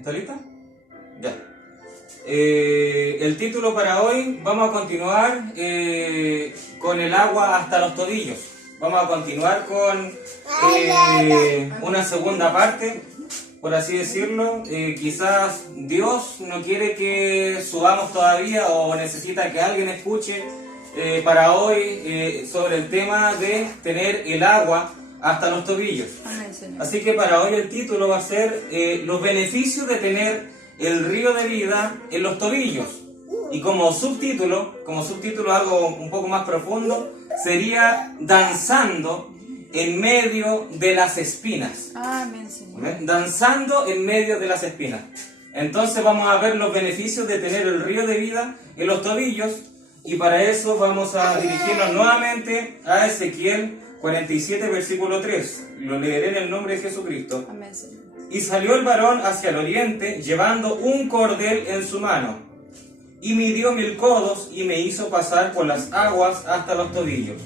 ¿Está lista? Ya. El título para hoy, vamos a continuar con el agua hasta los tobillos. Vamos a continuar con una segunda parte, por así decirlo. Quizás Dios no quiere que subamos todavía o necesita que alguien escuche para hoy sobre el tema de tener el agua hasta los tobillos. Así que para hoy el título va a ser los beneficios de tener el río de vida en los tobillos. Y como subtítulo algo un poco más profundo, sería danzando en medio de las espinas. Amén, Señor. Danzando en medio de las espinas. Entonces vamos a ver los beneficios de tener el río de vida en los tobillos. Y para eso vamos a dirigirnos nuevamente a Ezequiel 47, versículo 3. Lo leeré en el nombre de Jesucristo. Amén, Señor. Y salió el varón hacia el oriente, llevando un cordel en su mano, y midió 1000 codos, y me hizo pasar por las aguas hasta los tobillos.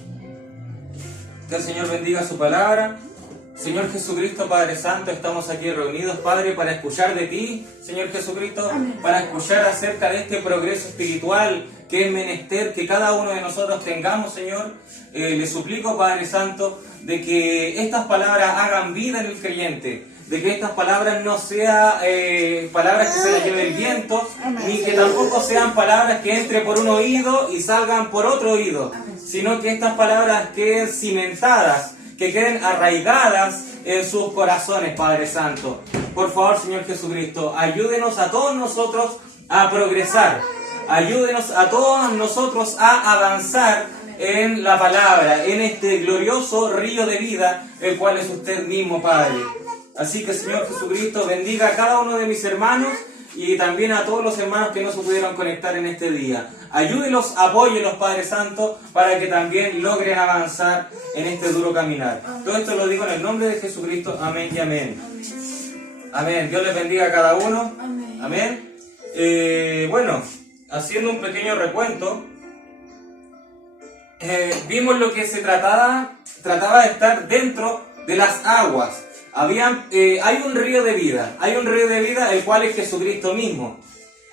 Que el Señor bendiga su palabra. Señor Jesucristo, Padre Santo, estamos aquí reunidos, Padre, para escuchar de ti, Señor Jesucristo, para escuchar acerca de este progreso espiritual que es menester que cada uno de nosotros tengamos, Señor. Le suplico, Padre Santo, de que estas palabras hagan vida en el creyente, de que estas palabras no sean palabras que se las lleve el viento, ni que tampoco sean palabras que entren por un oído y salgan por otro oído, sino que estas palabras queden cimentadas, que queden arraigadas en sus corazones, Padre Santo. Por favor, Señor Jesucristo, ayúdenos a todos nosotros a progresar, ayúdenos a todos nosotros a avanzar en la palabra, en este glorioso río de vida, el cual es usted mismo, Padre. Así que, Señor Jesucristo, bendiga a cada uno de mis hermanos y también a todos los hermanos que no se pudieron conectar en este día. Ayúdelos, apóyelos, Padre Santo, para que también logren avanzar en este duro caminar. Todo esto lo digo en el nombre de Jesucristo. Amén y amén. Amén. Dios les bendiga a cada uno. Amén. Bueno, haciendo un pequeño recuento, vimos lo que se trataba de estar dentro de las aguas. Hay un río de vida, el cual es Jesucristo mismo.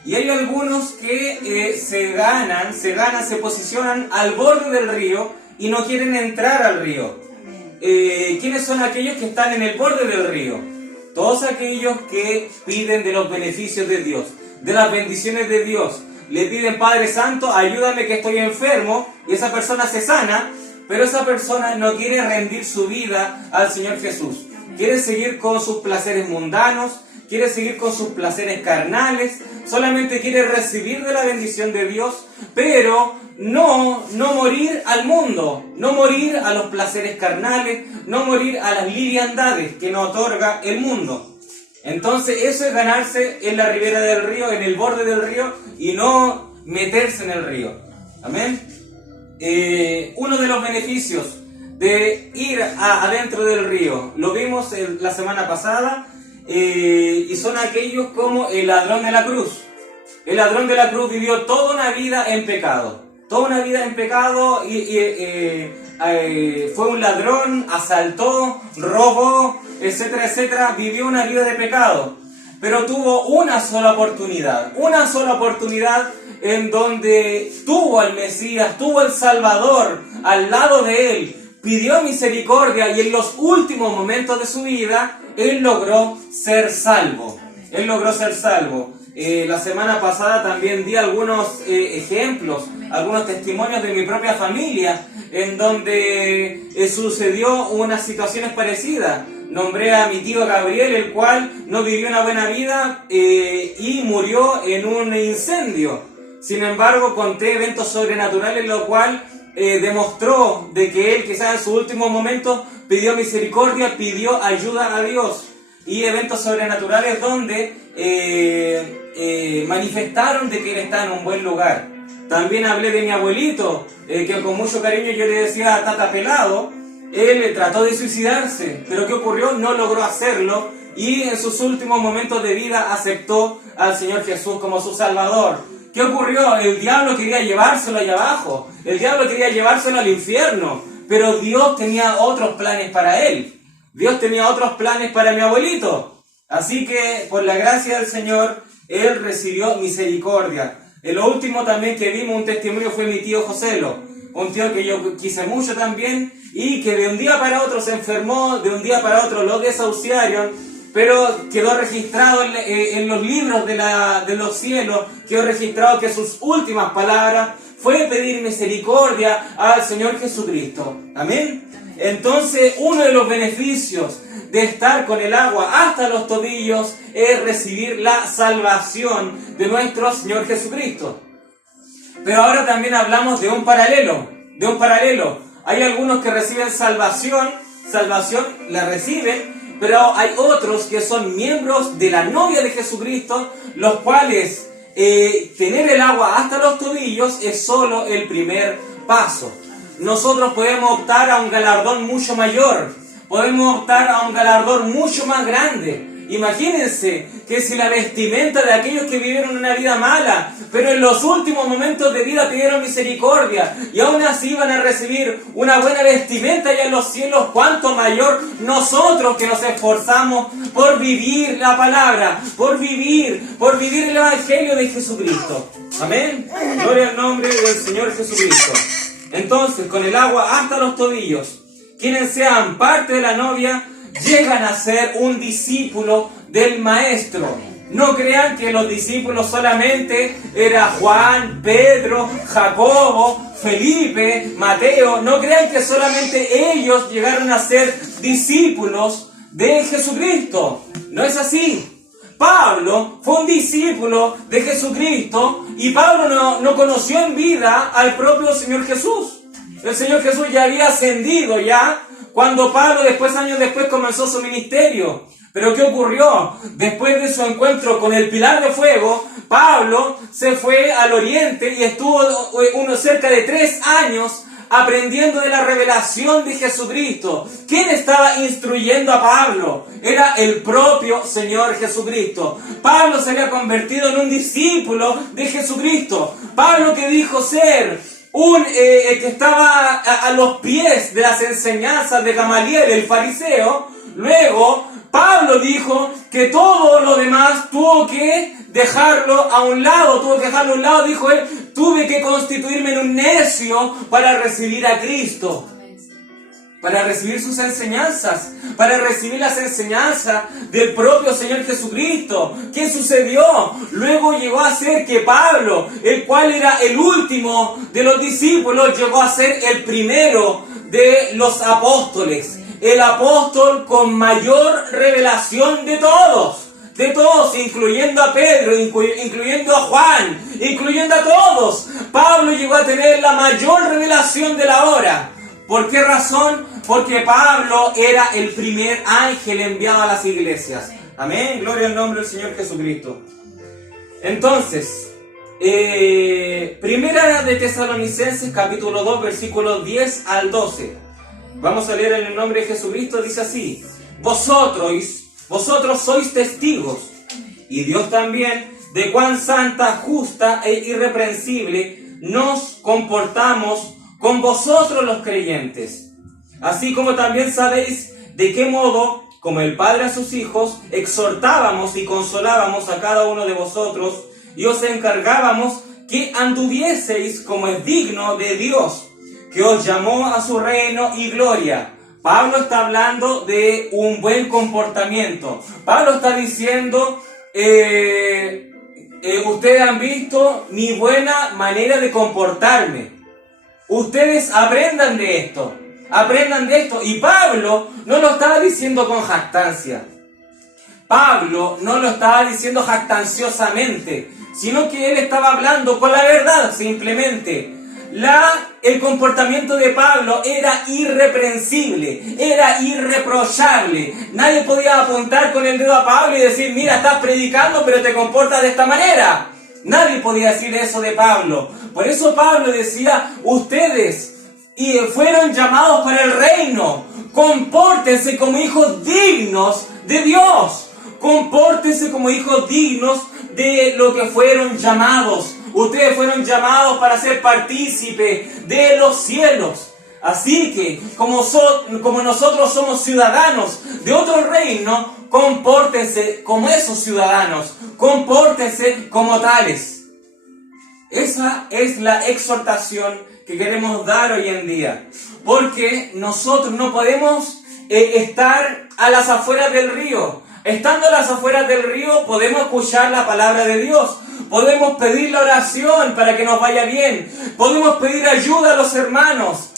Y hay algunos que se posicionan al borde del río y no quieren entrar al río. ¿Quiénes son aquellos que están en el borde del río? Todos aquellos que piden de los beneficios de Dios, de las bendiciones de Dios. Le piden: Padre Santo, ayúdame que estoy enfermo, y esa persona se sana, pero esa persona no quiere rendir su vida al Señor Jesús. Quiere seguir con sus placeres mundanos, quiere seguir con sus placeres carnales, solamente quiere recibir de la bendición de Dios, pero no morir al mundo, no morir a los placeres carnales, no morir a las liviandades que nos otorga el mundo. Entonces eso es ganarse en la ribera del río, en el borde del río, y no meterse en el río. Amén. Uno de los beneficios de ir adentro del río, lo vimos la semana pasada, y son aquellos como el ladrón de la cruz. El ladrón de la cruz vivió toda una vida en pecado, y fue un ladrón, asaltó, robó, etcétera, etcétera, vivió una vida de pecado, pero tuvo una sola oportunidad en donde tuvo al Mesías, tuvo al Salvador al lado de él, pidió misericordia, y en los últimos momentos de su vida, él logró ser salvo. La semana pasada también di algunos ejemplos, algunos testimonios de mi propia familia, en donde sucedió unas situaciones parecidas. Nombré a mi tío Gabriel, el cual no vivió una buena vida y murió en un incendio. Sin embargo, conté eventos sobrenaturales, lo cual demostró de que él, quizás en sus últimos momentos, pidió misericordia, pidió ayuda a Dios. Y eventos sobrenaturales donde manifestaron de que él está en un buen lugar. También hablé de mi abuelito, que con mucho cariño yo le decía Tata Pelado. Él trató de suicidarse, pero ¿qué ocurrió? No logró hacerlo, y en sus últimos momentos de vida aceptó al Señor Jesús como su Salvador. ¿Qué ocurrió? El diablo quería llevárselo allá abajo, el diablo quería llevárselo al infierno, pero Dios tenía otros planes para él. Dios tenía otros planes para mi abuelito. Así que, por la gracia del Señor, él recibió misericordia. En lo último también que vimos un testimonio fue mi tío Joselo, un tío que yo quise mucho también, y que de un día para otro se enfermó, de un día para otro lo desahuciaron, pero quedó registrado en los libros de los cielos, quedó registrado que sus últimas palabras fue pedir misericordia al Señor Jesucristo. Amén. Entonces, uno de los beneficios de estar con el agua hasta los tobillos es recibir la salvación de nuestro Señor Jesucristo. Pero ahora también hablamos de un paralelo. Hay algunos que reciben salvación la reciben, pero hay otros que son miembros de la novia de Jesucristo, los cuales tener el agua hasta los tobillos es solo el primer paso. Nosotros podemos optar a un galardón mucho mayor, podemos optar a un galardón mucho más grande. Imagínense que si la vestimenta de aquellos que vivieron una vida mala, pero en los últimos momentos de vida pidieron misericordia y aún así van a recibir una buena vestimenta allá en los cielos, cuánto mayor nosotros que nos esforzamos por vivir la palabra, por vivir el Evangelio de Jesucristo. Amén. Gloria al nombre del Señor Jesucristo. Entonces, con el agua hasta los tobillos, quienes sean parte de la novia llegan a ser un discípulo del Maestro. No crean que los discípulos solamente era Juan, Pedro, Jacobo, Felipe, Mateo. No crean que solamente ellos llegaron a ser discípulos de Jesucristo. No es así. Pablo fue un discípulo de Jesucristo y Pablo no conoció en vida al propio Señor Jesús. El Señor Jesús ya había ascendido cuando Pablo años después comenzó su ministerio. Pero ¿qué ocurrió? Después de su encuentro con el pilar de fuego, Pablo se fue al oriente y estuvo cerca de 3 años aprendiendo de la revelación de Jesucristo. ¿Quién estaba instruyendo a Pablo? Era el propio Señor Jesucristo. Pablo se había convertido en un discípulo de Jesucristo. Pablo, que dijo ser que estaba a los pies de las enseñanzas de Gamaliel, el fariseo, luego Pablo dijo que todo lo demás tuvo que dejarlo a un lado, dijo él, tuve que constituirme en un necio para recibir a Cristo, para recibir sus enseñanzas, para recibir las enseñanzas del propio Señor Jesucristo. ¿Qué sucedió? Luego llegó a ser que Pablo, el cual era el último de los discípulos, llegó a ser el primero de los apóstoles. El apóstol con mayor revelación de todos, incluyendo a Pedro, incluyendo a Juan, incluyendo a todos. Pablo llegó a tener la mayor revelación de la hora. ¿Por qué razón? Porque Pablo era el primer ángel enviado a las iglesias. Amén, gloria al nombre del Señor Jesucristo. Entonces, Primera de Tesalonicenses, capítulo 2, versículos 10 al 12. Vamos a leer en el nombre de Jesucristo, dice así: Vosotros sois testigos, y Dios también, de cuán santa, justa e irreprensible nos comportamos con vosotros los creyentes. Así como también sabéis de qué modo, como el Padre a sus hijos, exhortábamos y consolábamos a cada uno de vosotros, y os encargábamos que anduvieseis como es digno de Dios, que os llamó a su reino y gloria. Pablo está hablando de un buen comportamiento. Pablo está diciendo, ustedes han visto mi buena manera de comportarme. Ustedes aprendan de esto. Y Pablo no lo estaba diciendo con jactancia. Pablo no lo estaba diciendo jactanciosamente, sino que él estaba hablando con la verdad simplemente. El comportamiento de Pablo era irreprensible, era irreprochable. Nadie podía apuntar con el dedo a Pablo y decir, mira, estás predicando pero te comportas de esta manera. Nadie podía decir eso de Pablo. Por eso Pablo decía, ustedes fueron llamados para el reino. Compórtense como hijos dignos de Dios. Compórtense como hijos dignos de lo que fueron llamados. Ustedes fueron llamados para ser partícipes de los cielos. Así que, como nosotros somos ciudadanos de otro reino, compórtense como esos ciudadanos, compórtense como tales. Esa es la exhortación que queremos dar hoy en día, porque nosotros no podemos estar a las afueras del río. Estando a las afueras del río podemos escuchar la palabra de Dios, podemos pedir la oración para que nos vaya bien, podemos pedir ayuda a los hermanos.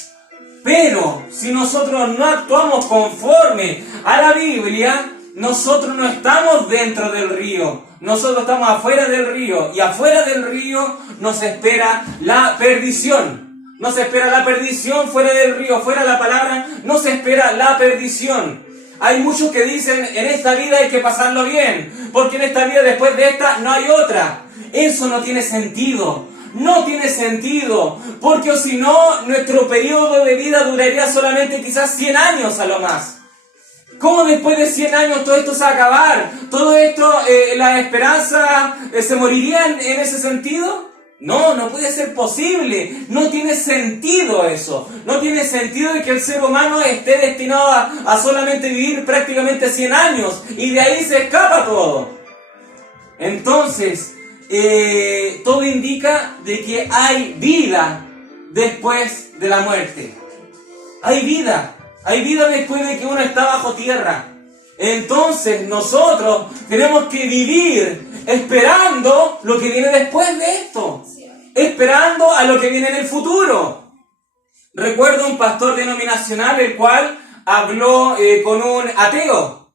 Pero si nosotros no actuamos conforme a la Biblia, nosotros no estamos dentro del río, nosotros estamos afuera del río, y afuera del río nos espera la perdición. Nos espera la perdición fuera del río, fuera de la palabra, nos espera la perdición. Hay muchos que dicen, en esta vida hay que pasarlo bien, porque en esta vida después de esta no hay otra. Eso no tiene sentido. No tiene sentido, porque si no, nuestro periodo de vida duraría solamente quizás 100 años a lo más. ¿Cómo después de 100 años todo esto se va a acabar? ¿Todo esto, la esperanza se moriría en ese sentido? No, no puede ser posible. No tiene sentido eso. No tiene sentido de que el ser humano esté destinado a solamente vivir prácticamente 100 años y de ahí se escapa todo. Entonces, todo indica de que hay vida después de la muerte. Hay vida después de que uno está bajo tierra. Entonces nosotros tenemos que vivir esperando lo que viene después de esto, esperando a lo que viene en el futuro. Recuerdo un pastor denominacional el cual habló con un ateo,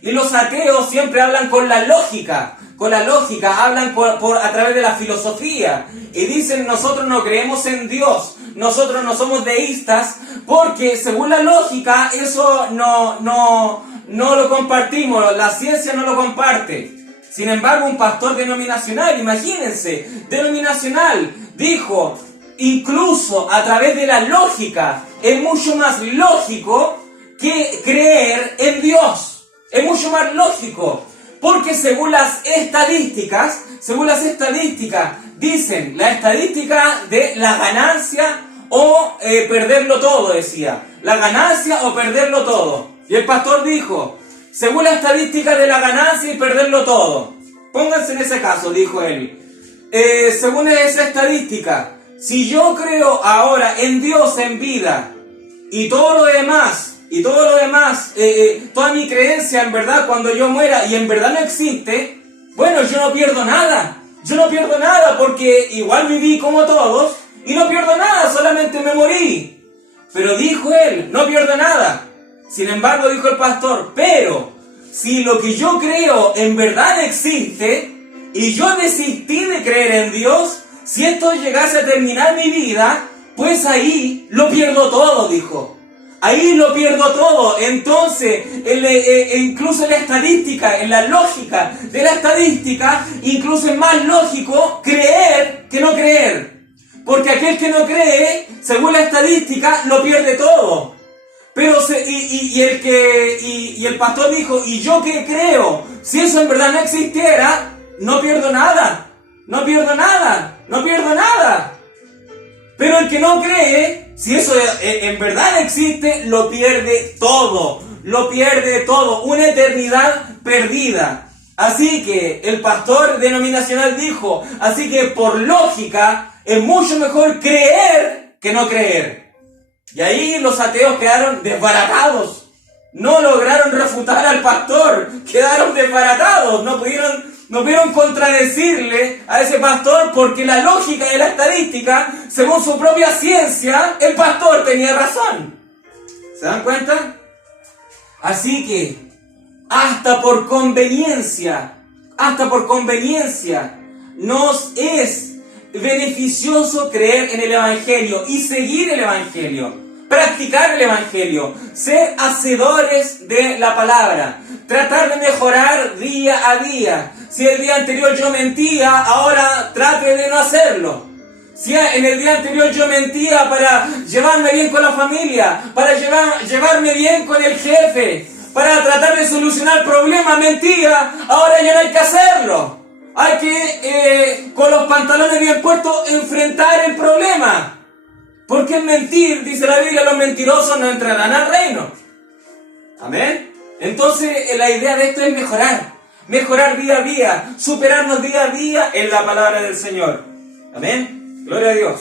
y los ateos siempre hablan con la lógica, hablan a través de la filosofía, y dicen: nosotros no creemos en Dios, nosotros no somos deístas, porque según la lógica eso no lo compartimos, la ciencia no lo comparte. Sin embargo, un pastor denominacional, imagínense, dijo: incluso a través de la lógica es mucho más lógico que creer en Dios. Es mucho más lógico, porque según las estadísticas, dicen la estadística de la ganancia o perderlo todo, decía. La ganancia o perderlo todo. Y el pastor dijo: según la estadística de la ganancia y perderlo todo. Pónganse en ese caso, dijo él. Según esa estadística, si yo creo ahora en Dios en vida y todo lo demás, toda mi creencia en verdad cuando yo muera y en verdad no existe, bueno, yo no pierdo nada. Porque igual viví como todos y no pierdo nada, solamente me morí. Pero dijo él: no pierdo nada. Sin embargo, dijo el pastor: pero si lo que yo creo en verdad existe y yo desistí de creer en Dios, si esto llegase a terminar mi vida, pues ahí lo pierdo todo, dijo. Ahí lo pierdo todo. Entonces, incluso en la estadística, en la lógica de la estadística, incluso es más lógico creer que no creer. Porque aquel que no cree, según la estadística, lo pierde todo. Pero el pastor dijo: y yo que creo, si eso en verdad no existiera, no pierdo nada. Pero el que no cree, si eso en verdad existe, lo pierde todo, una eternidad perdida. Así que el pastor denominacional dijo: así que por lógica es mucho mejor creer que no creer. Y ahí los ateos quedaron desbaratados, no lograron refutar al pastor, quedaron desbaratados, no pudieron contradecirle a ese pastor, porque la lógica de la estadística, según su propia ciencia, el pastor tenía razón. ¿Se dan cuenta? Así que, hasta por conveniencia, nos es beneficioso creer en el Evangelio y seguir el Evangelio, practicar el Evangelio, ser hacedores de la palabra, tratar de mejorar día a día. Si el día anterior yo mentía, ahora trate de no hacerlo. Si en el día anterior yo mentía para llevarme bien con la familia, para llevarme bien con el jefe, para tratar de solucionar problemas, mentía, ahora ya no hay que hacerlo. Hay que, con los pantalones bien puestos, enfrentar el problema. Porque en mentir, dice la Biblia, los mentirosos no entrarán al reino. Amén. Entonces la idea de esto es mejorar día a día, superarnos día a día en la palabra del Señor. Amén. Gloria a Dios.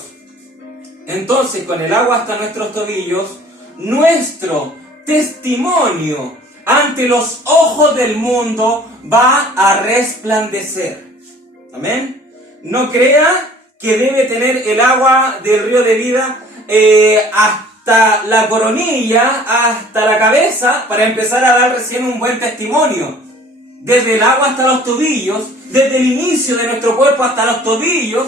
Entonces, con el agua hasta nuestros tobillos, nuestro testimonio ante los ojos del mundo va a resplandecer. Amén. No crea que debe tener el agua del río de vida hasta la coronilla, hasta la cabeza, para empezar a dar recién un buen testimonio. Desde el agua hasta los tobillos, desde el inicio de nuestro cuerpo hasta los tobillos,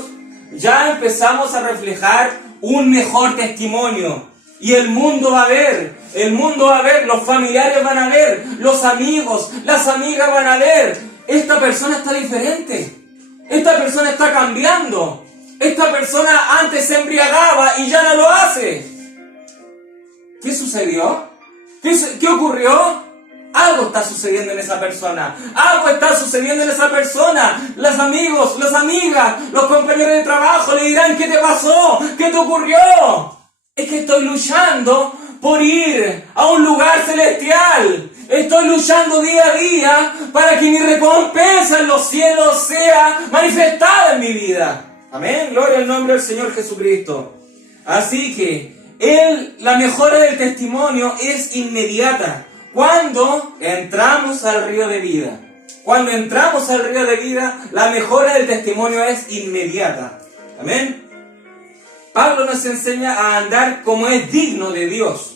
ya empezamos a reflejar un mejor testimonio. Y el mundo va a ver, los familiares van a ver, los amigos, las amigas van a ver. Esta persona está diferente, esta persona está cambiando, esta persona antes se embriagaba y ya no lo hace. ¿Qué sucedió? ¿Qué ocurrió? Algo está sucediendo en esa persona. Algo está sucediendo en esa persona. Los amigos, las amigas, los compañeros de trabajo le dirán: ¿qué te pasó? ¿Qué te ocurrió? Es que estoy luchando por ir a un lugar celestial. Estoy luchando día a día para que mi recompensa en los cielos sea manifestada en mi vida. Amén. Gloria al nombre del Señor Jesucristo. Así que la mejora del testimonio es inmediata. Cuando entramos al río de vida. Cuando entramos al río de vida, la mejora del testimonio es inmediata. Amén. Pablo nos enseña a andar como es digno de Dios.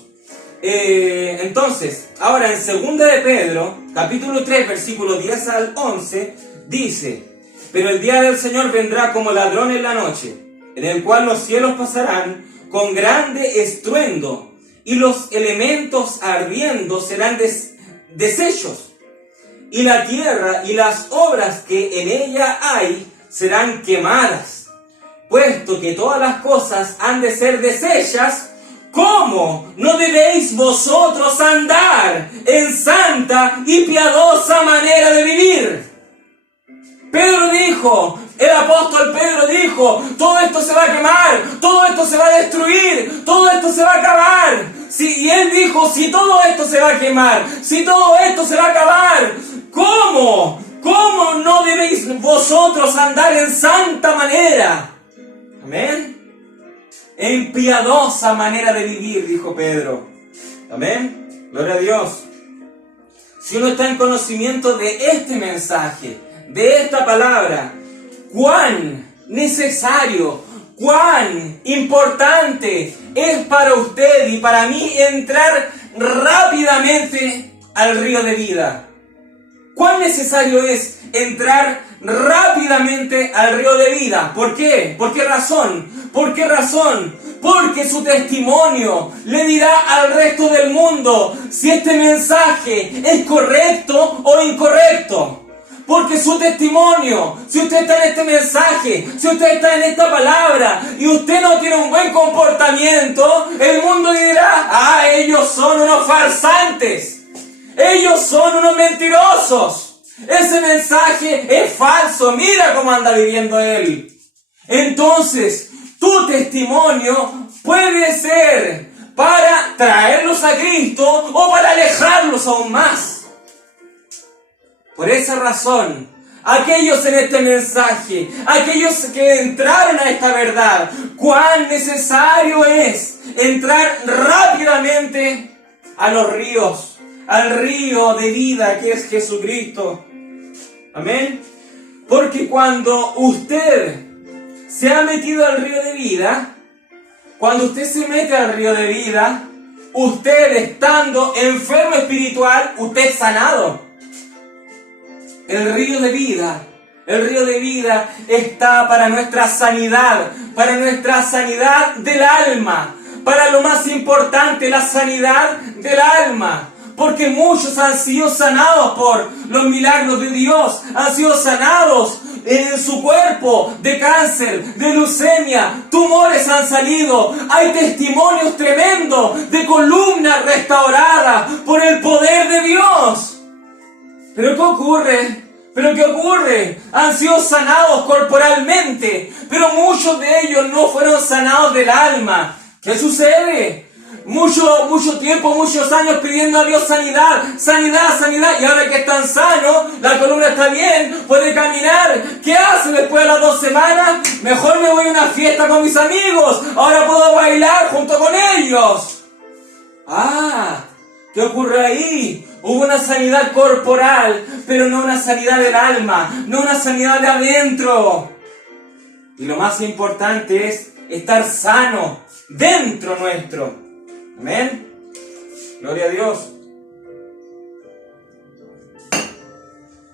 Entonces, ahora en 2 de Pedro, capítulo 3, versículos 10 al 11, dice: pero el día del Señor vendrá como ladrón en la noche, en el cual los cielos pasarán con grande estruendo, y los elementos ardiendo serán deshechos, y la tierra y las obras que en ella hay serán quemadas. Puesto que todas las cosas han de ser deshechas, ¿cómo no debéis vosotros andar en santa y piadosa manera de vivir? Pedro dijo, el apóstol Pedro dijo: todo esto se va a quemar, todo esto se va a destruir, todo esto se va a acabar. Y él dijo: si todo esto se va a quemar, si todo esto se va a acabar, ¿cómo no debéis vosotros andar en santa manera? Amén. En piadosa manera de vivir, dijo Pedro. Amén. Gloria a Dios. Si uno está en conocimiento de este mensaje, de esta palabra, cuán necesario, cuán importante es para usted y para mí entrar rápidamente al río de vida. Cuán necesario es entrar rápidamente al río de vida. ¿Por qué? ¿Por qué razón? ¿Por qué razón? Porque su testimonio le dirá al resto del mundo si este mensaje es correcto o incorrecto. Porque su testimonio, si usted está en este mensaje, si usted está en esta palabra y usted no tiene un buen comportamiento, el mundo dirá: ah, ellos son unos farsantes, ellos son unos mentirosos, ese mensaje es falso, mira cómo anda viviendo él. Entonces, tu testimonio puede ser para traerlos a Cristo o para alejarlos aún más. Por esa razón, aquellos en este mensaje, aquellos que entraron a esta verdad, cuán necesario es entrar rápidamente a los ríos, al río de vida que es Jesucristo. Amén. Porque cuando usted se ha metido al río de vida, cuando usted se mete al río de vida, usted estando enfermo espiritual, usted es sanado. El río de vida está para nuestra sanidad del alma, para lo más importante, la sanidad del alma. Porque muchos han sido sanados por los milagros de Dios, han sido sanados en su cuerpo de cáncer, de leucemia, tumores han salido. Hay testimonios tremendos de columnas restauradas por el poder de Dios. ¿Pero qué ocurre? Han sido sanados corporalmente, pero muchos de ellos no fueron sanados del alma. ¿Qué sucede? Mucho tiempo, muchos años pidiendo a Dios sanidad, sanidad, sanidad, y ahora que están sanos, la columna está bien, puede caminar. ¿Qué hace después de las 2 semanas? Mejor me voy a una fiesta con mis amigos, ahora puedo bailar junto con ellos. ¿Qué ocurre ahí? Hubo una sanidad corporal, pero no una sanidad del alma, no una sanidad de adentro. Y lo más importante es estar sano dentro nuestro. Amén. Gloria a Dios.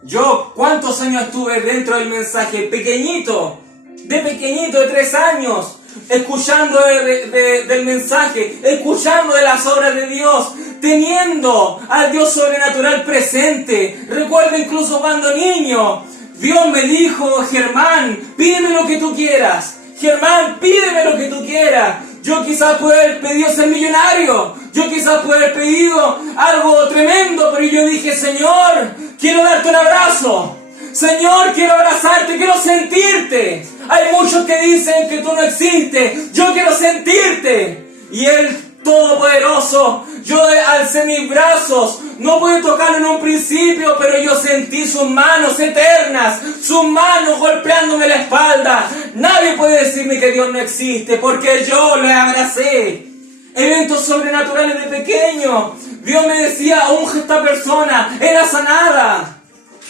Yo, ¿cuántos años estuve dentro del mensaje? Pequeñito, de 3 años, escuchando del mensaje, escuchando de las obras de Dios, teniendo al Dios sobrenatural presente. Recuerdo incluso cuando niño, Dios me dijo: Germán, pídeme lo que tú quieras. Germán, pídeme lo que tú quieras. Yo quizás pueda haber pedido ser millonario. Yo quizás pueda haber pedido algo tremendo, pero yo dije: Señor, quiero darte un abrazo. Señor, quiero abrazarte, quiero sentirte. Hay muchos que dicen que tú no existes. Yo quiero sentirte. Y Él Todopoderoso, yo alcé mis brazos. No pude tocarlo en un principio, pero yo sentí sus manos eternas, sus manos golpeándome la espalda. Nadie puede decirme que Dios no existe, porque yo le abracé. Eventos sobrenaturales de pequeño. Dios me decía: unge a esta persona, era sanada.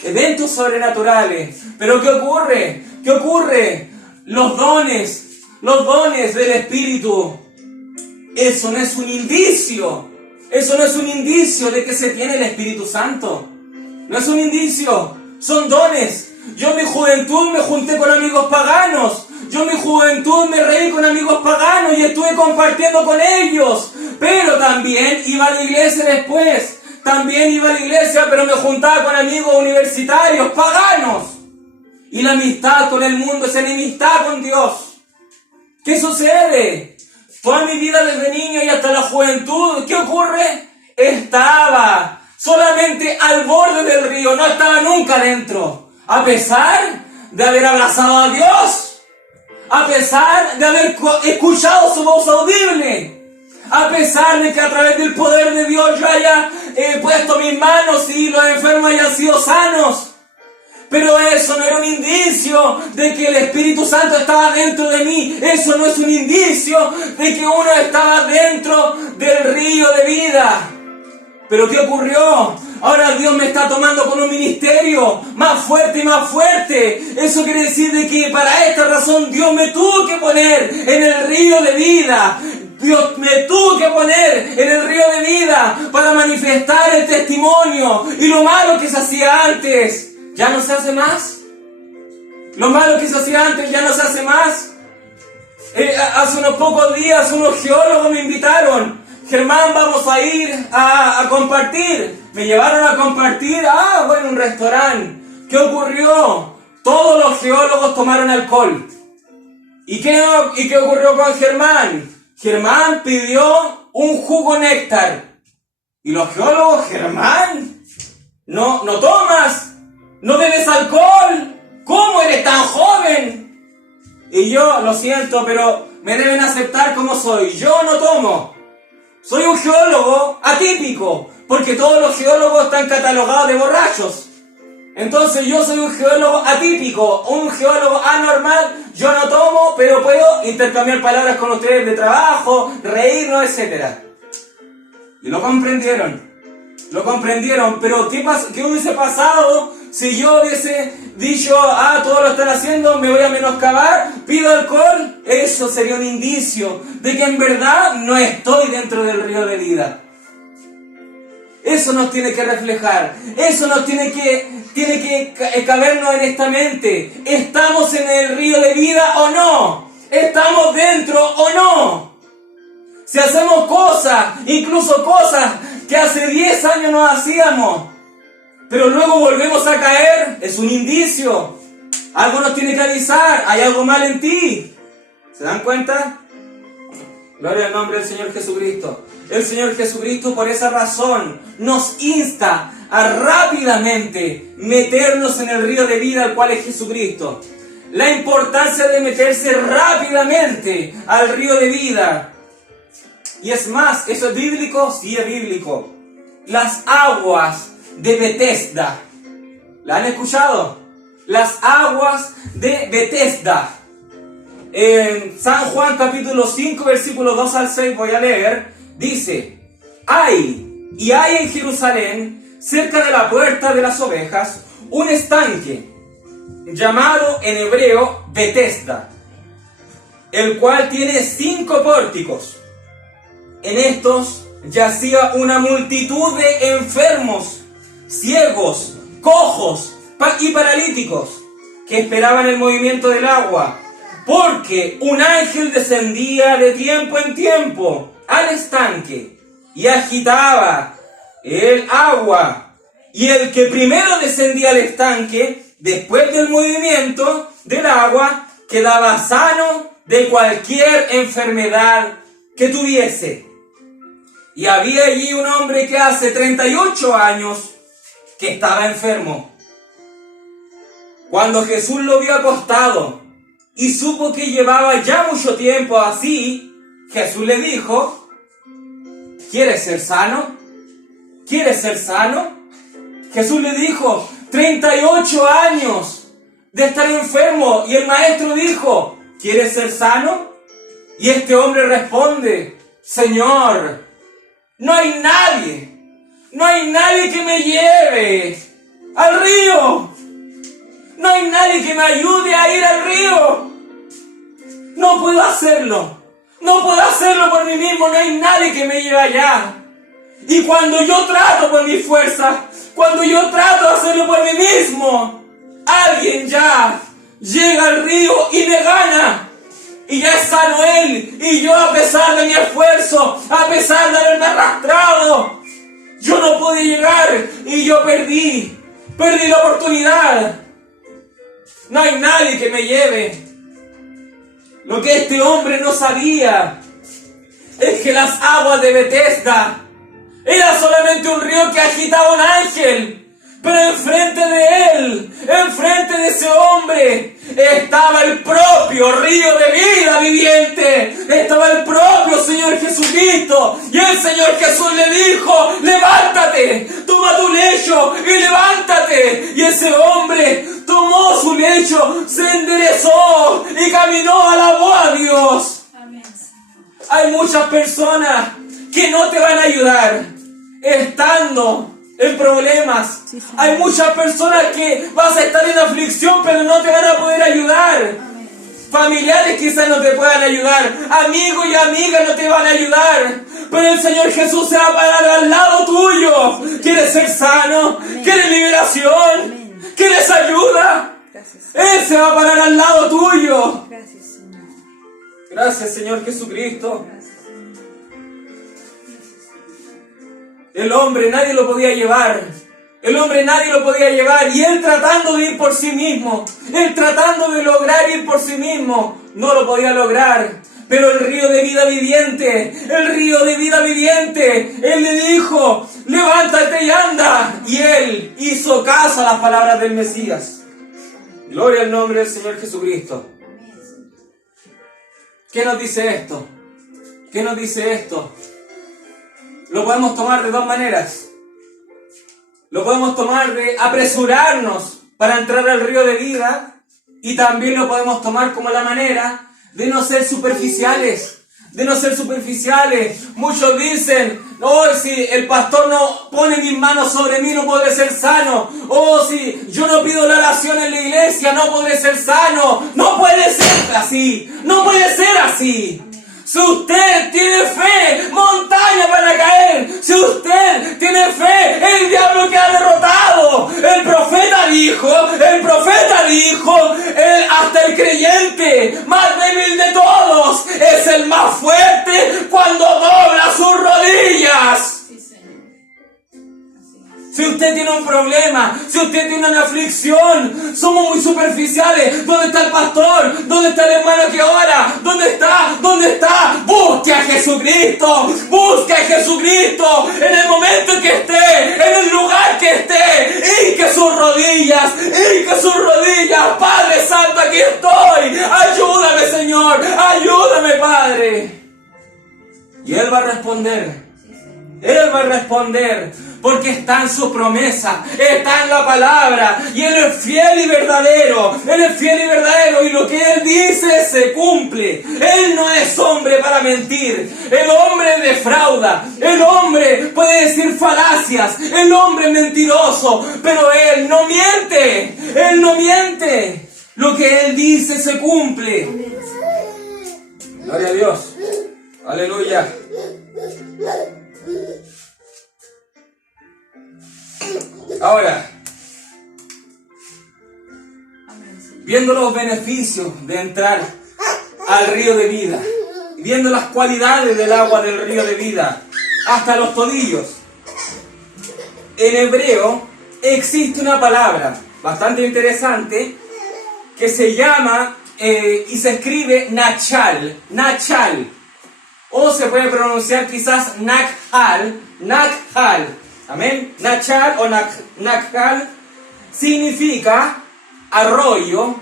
Eventos sobrenaturales. Pero ¿qué ocurre? ¿Qué ocurre? Los dones del Espíritu. Eso no es un indicio. Eso no es un indicio de que se tiene el Espíritu Santo. No es un indicio. Son dones. Yo en mi juventud me junté con amigos paganos. Yo en mi juventud me reí con amigos paganos y estuve compartiendo con ellos. Pero también iba a la iglesia después. También iba a la iglesia, pero me juntaba con amigos universitarios paganos. Y la amistad con el mundo es enemistad con Dios. ¿Qué sucede? Toda mi vida desde niño y hasta la juventud, ¿qué ocurre? Estaba solamente al borde del río, no estaba nunca dentro. A pesar de haber abrazado a Dios, a pesar de haber escuchado su voz audible, a pesar de que a través del poder de Dios yo haya puesto mis manos y los enfermos hayan sido sanos. Pero eso no era un indicio de que el Espíritu Santo estaba dentro de mí. Eso no es un indicio de que uno estaba dentro del río de vida. ¿Pero qué ocurrió? Ahora Dios me está tomando con un ministerio más fuerte y más fuerte. Eso quiere decir de que para esta razón Dios me tuvo que poner en el río de vida. Dios me tuvo que poner en el río de vida para manifestar el testimonio. Y lo malo que se hacía antes ya no se hace más. Lo malo que se hacía antes ya no se hace más. Hace unos pocos días unos geólogos me invitaron: Germán, vamos a ir a compartir. Me llevaron a compartir, en un restaurante. ¿Qué ocurrió? Todos los geólogos tomaron alcohol. ¿Y qué ocurrió con Germán? Germán pidió un jugo néctar. Y los geólogos: Germán, no tomas. ¿No bebes alcohol? ¿Cómo eres tan joven? Y yo, lo siento, pero me deben aceptar como soy. Yo no tomo. Soy un geólogo atípico, porque todos los geólogos están catalogados de borrachos. Entonces yo soy un geólogo atípico, un geólogo anormal. Yo no tomo, pero puedo intercambiar palabras con ustedes de trabajo, reírnos, etc. Y lo comprendieron. Pero ¿qué hubiese pasado si yo hubiese dicho: todos lo están haciendo, me voy a menoscabar, pido alcohol? Eso sería un indicio de que en verdad no estoy dentro del río de vida. Eso nos tiene que reflejar, eso nos tiene que cabernos en esta mente. ¿Estamos en el río de vida o no? ¿Estamos dentro o no? Si hacemos cosas, incluso cosas que hace 10 años no hacíamos, pero luego volvemos a caer, es un indicio. Algo nos tiene que avisar, hay algo mal en ti. ¿Se dan cuenta? Gloria al nombre del Señor Jesucristo. El Señor Jesucristo, por esa razón, nos insta a rápidamente meternos en el río de vida al cual es Jesucristo. La importancia de meterse rápidamente al río de vida. Y es más, ¿eso es bíblico? Sí, es bíblico. Las aguas de Betesda. ¿La han escuchado? Las aguas de Betesda. En San Juan capítulo 5, versículos 2 al 6 voy a leer. Dice: hay en Jerusalén, cerca de la puerta de las ovejas, un estanque, llamado en hebreo Betesda, el cual tiene 5 pórticos. En estos yacía una multitud de enfermos, ciegos, cojos y paralíticos, que esperaban el movimiento del agua, porque un ángel descendía de tiempo en tiempo al estanque y agitaba el agua, y el que primero descendía al estanque, después del movimiento del agua, quedaba sano de cualquier enfermedad que tuviese. Y había allí un hombre que hace 38 años que estaba enfermo. Cuando Jesús lo vio acostado y supo que llevaba ya mucho tiempo así, Jesús le dijo: ¿quieres ser sano? ¿Quieres ser sano? Jesús le dijo: 38 años de estar enfermo. Y el maestro dijo: ¿quieres ser sano? Y este hombre responde: Señor, no hay nadie que me lleve al río. No hay nadie que me ayude a ir al río. No puedo hacerlo. No puedo hacerlo por mí mismo. No hay nadie que me lleve allá. Y cuando yo trato por mi fuerza, cuando yo trato de hacerlo por mí mismo, alguien ya llega al río y me gana. Y ya es sano él. Y yo, a pesar de mi esfuerzo, a pesar de haberme arrastrado, yo no pude llegar. Y yo perdí la oportunidad. No hay nadie que me lleve. Lo que este hombre no sabía es que las aguas de Betesda era solamente un río que agitaba un ángel. Pero enfrente de él, enfrente de ese hombre, estaba el propio río de vida viviente. Estaba el propio Señor Jesucristo. Y el Señor Jesús le dijo: levántate, toma tu lecho y levántate. Y ese hombre tomó su lecho, se enderezó y caminó, alabó a Dios. Amén. Hay muchas personas que no te van a ayudar estando en problemas. Sí, sí. Hay muchas personas que vas a estar en aflicción, pero no te van a poder ayudar. Amén. Familiares quizás no te puedan ayudar. Amigos y amigas no te van a ayudar. Pero el Señor Jesús se va a parar al lado tuyo. ¿Quieres ser sano? Amén. ¿Quieres liberación? Amén. ¿Quieres ayuda? Gracias. Él se va a parar al lado tuyo. Gracias, Señor. Gracias, Señor Jesucristo. Gracias. El hombre nadie lo podía llevar. El hombre nadie lo podía llevar. Y él tratando de ir por sí mismo. Él tratando de lograr ir por sí mismo. No lo podía lograr. Pero el río de vida viviente. El río de vida viviente. Él le dijo: levántate y anda. Y él hizo caso a las palabras del Mesías. Gloria al nombre del Señor Jesucristo. ¿Qué nos dice esto? ¿Qué nos dice esto? Lo podemos tomar de dos maneras. Lo podemos tomar de apresurarnos para entrar al río de vida, y también lo podemos tomar como la manera de no ser superficiales. De no ser superficiales. Muchos dicen: oh, si el pastor no pone mis manos sobre mí, no podré ser sano. Oh, si yo no pido la oración en la iglesia, no podré ser sano. No puede ser así. No puede ser así. Si usted tiene fe, montañas van a caer. Si usted tiene fe, el diablo queda derrotado. El profeta dijo, hasta el creyente más débil de todos es el más fuerte cuando dobla sus rodillas. Si usted tiene un problema, si usted tiene una aflicción, somos muy superficiales. ¿Dónde está el pastor? ¿Dónde está el hermano que ora? ¿Dónde está? ¿Dónde está? Busque a Jesucristo. Busque a Jesucristo. En el momento en que esté, en el lugar que esté, hinque sus rodillas. Padre Santo, aquí estoy. Ayúdame, Señor. Ayúdame, Padre. Y Y Él va a responder. Él va a responder, porque está en su promesa, está en la palabra, y Él es fiel y verdadero, Él es fiel y verdadero, y lo que Él dice se cumple. Él no es hombre para mentir, el hombre defrauda, el hombre puede decir falacias, el hombre es mentiroso, pero Él no miente, Él no miente. Lo que Él dice se cumple. Gloria a Dios, aleluya. Ahora, viendo los beneficios de entrar al río de vida, viendo las cualidades del agua del río de vida, hasta los tobillos, en hebreo existe una palabra bastante interesante que se llama y se escribe nachal, nachal, o se puede pronunciar quizás nakhal, nakhal. Amén. Nachal o nakhal significa arroyo,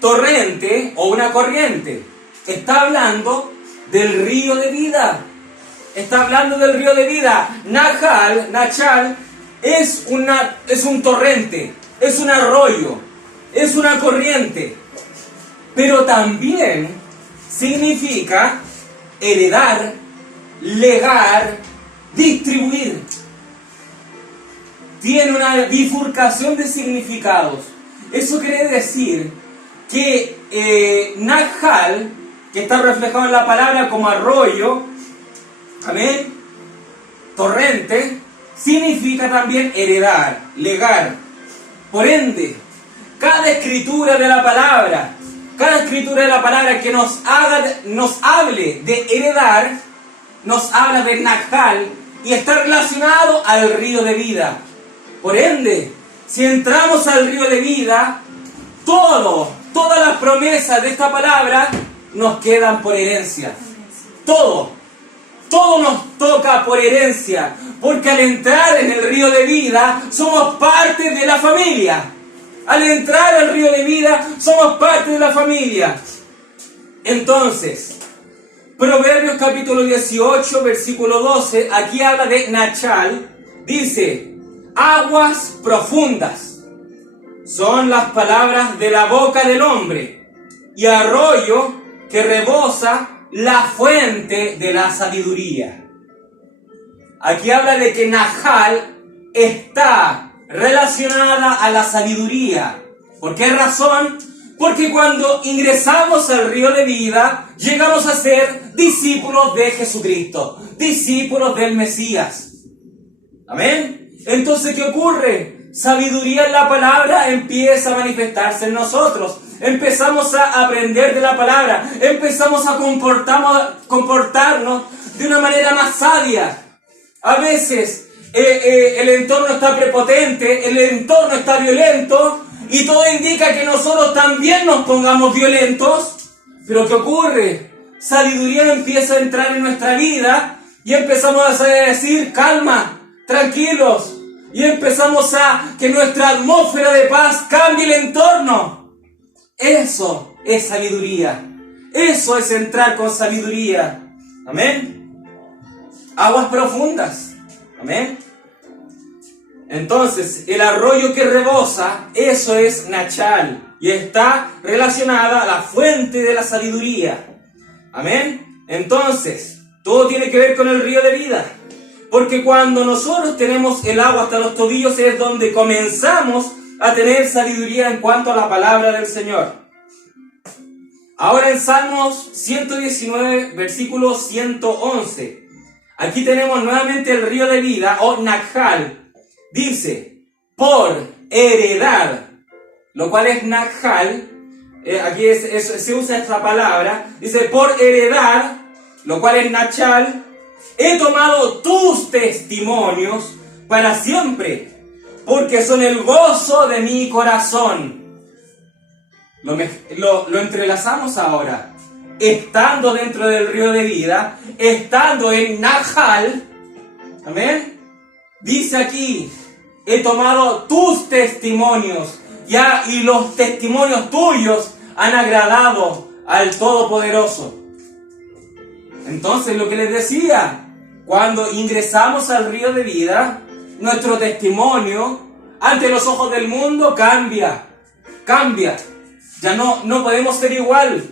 torrente o una corriente. Está hablando del río de vida. Está hablando del río de vida. Nachal es un torrente, es un arroyo, es una corriente. Pero también significa heredar, legar, distribuir. Tiene una bifurcación de significados. Eso quiere decir que Nachal, que está reflejado en la palabra como arroyo, amén, torrente, significa también heredar, legar. Por ende, cada escritura de la palabra que nos hable de heredar, nos habla de Nachal y está relacionado al río de vida. Por ende, si entramos al río de vida, todas las promesas de esta palabra nos quedan por herencia. Todo nos toca por herencia, porque al entrar en el río de vida, somos parte de la familia. Al entrar al río de vida, somos parte de la familia. Entonces, Proverbios capítulo 18, versículo 12, aquí habla de Nachal, dice: aguas profundas son las palabras de la boca del hombre, y arroyo que rebosa la fuente de la sabiduría. Aquí habla de que Nachal está relacionada a la sabiduría. ¿Por qué razón? Porque cuando ingresamos al río de vida, llegamos a ser discípulos de Jesucristo, discípulos del Mesías. Amén. Entonces, ¿qué ocurre? Sabiduría en la palabra empieza a manifestarse en nosotros. Empezamos a aprender de la palabra. Empezamos a comportarnos de una manera más sabia. A veces el entorno está prepotente, el entorno está violento, y todo indica que nosotros también nos pongamos violentos. Pero ¿qué ocurre? Sabiduría empieza a entrar en nuestra vida y empezamos a decir: calma, tranquilos, y empezamos a que nuestra atmósfera de paz cambie el entorno. Eso es sabiduría. Eso es entrar con sabiduría. Amén. Aguas profundas. Amén. Entonces, el arroyo que rebosa, eso es Nachal, y está relacionada a la fuente de la sabiduría. Amén. Entonces, todo tiene que ver con el río de vida. Porque cuando nosotros tenemos el agua hasta los tobillos es donde comenzamos a tener sabiduría en cuanto a la palabra del Señor. Ahora en Salmos 119, versículo 111. Aquí tenemos nuevamente el río de vida o Nachal. Dice, por heredad, lo cual es Nachal. Aquí se usa esta palabra. Dice, por heredad, lo cual es Nachal. He tomado tus testimonios para siempre, porque son el gozo de mi corazón. Lo entrelazamos ahora. Estando dentro del río de vida, estando en Nachal, amén. Dice aquí, he tomado tus testimonios, y los testimonios tuyos han agradado al Todopoderoso. Entonces, lo que les decía, cuando ingresamos al río de vida, nuestro testimonio ante los ojos del mundo cambia. Ya no podemos ser igual.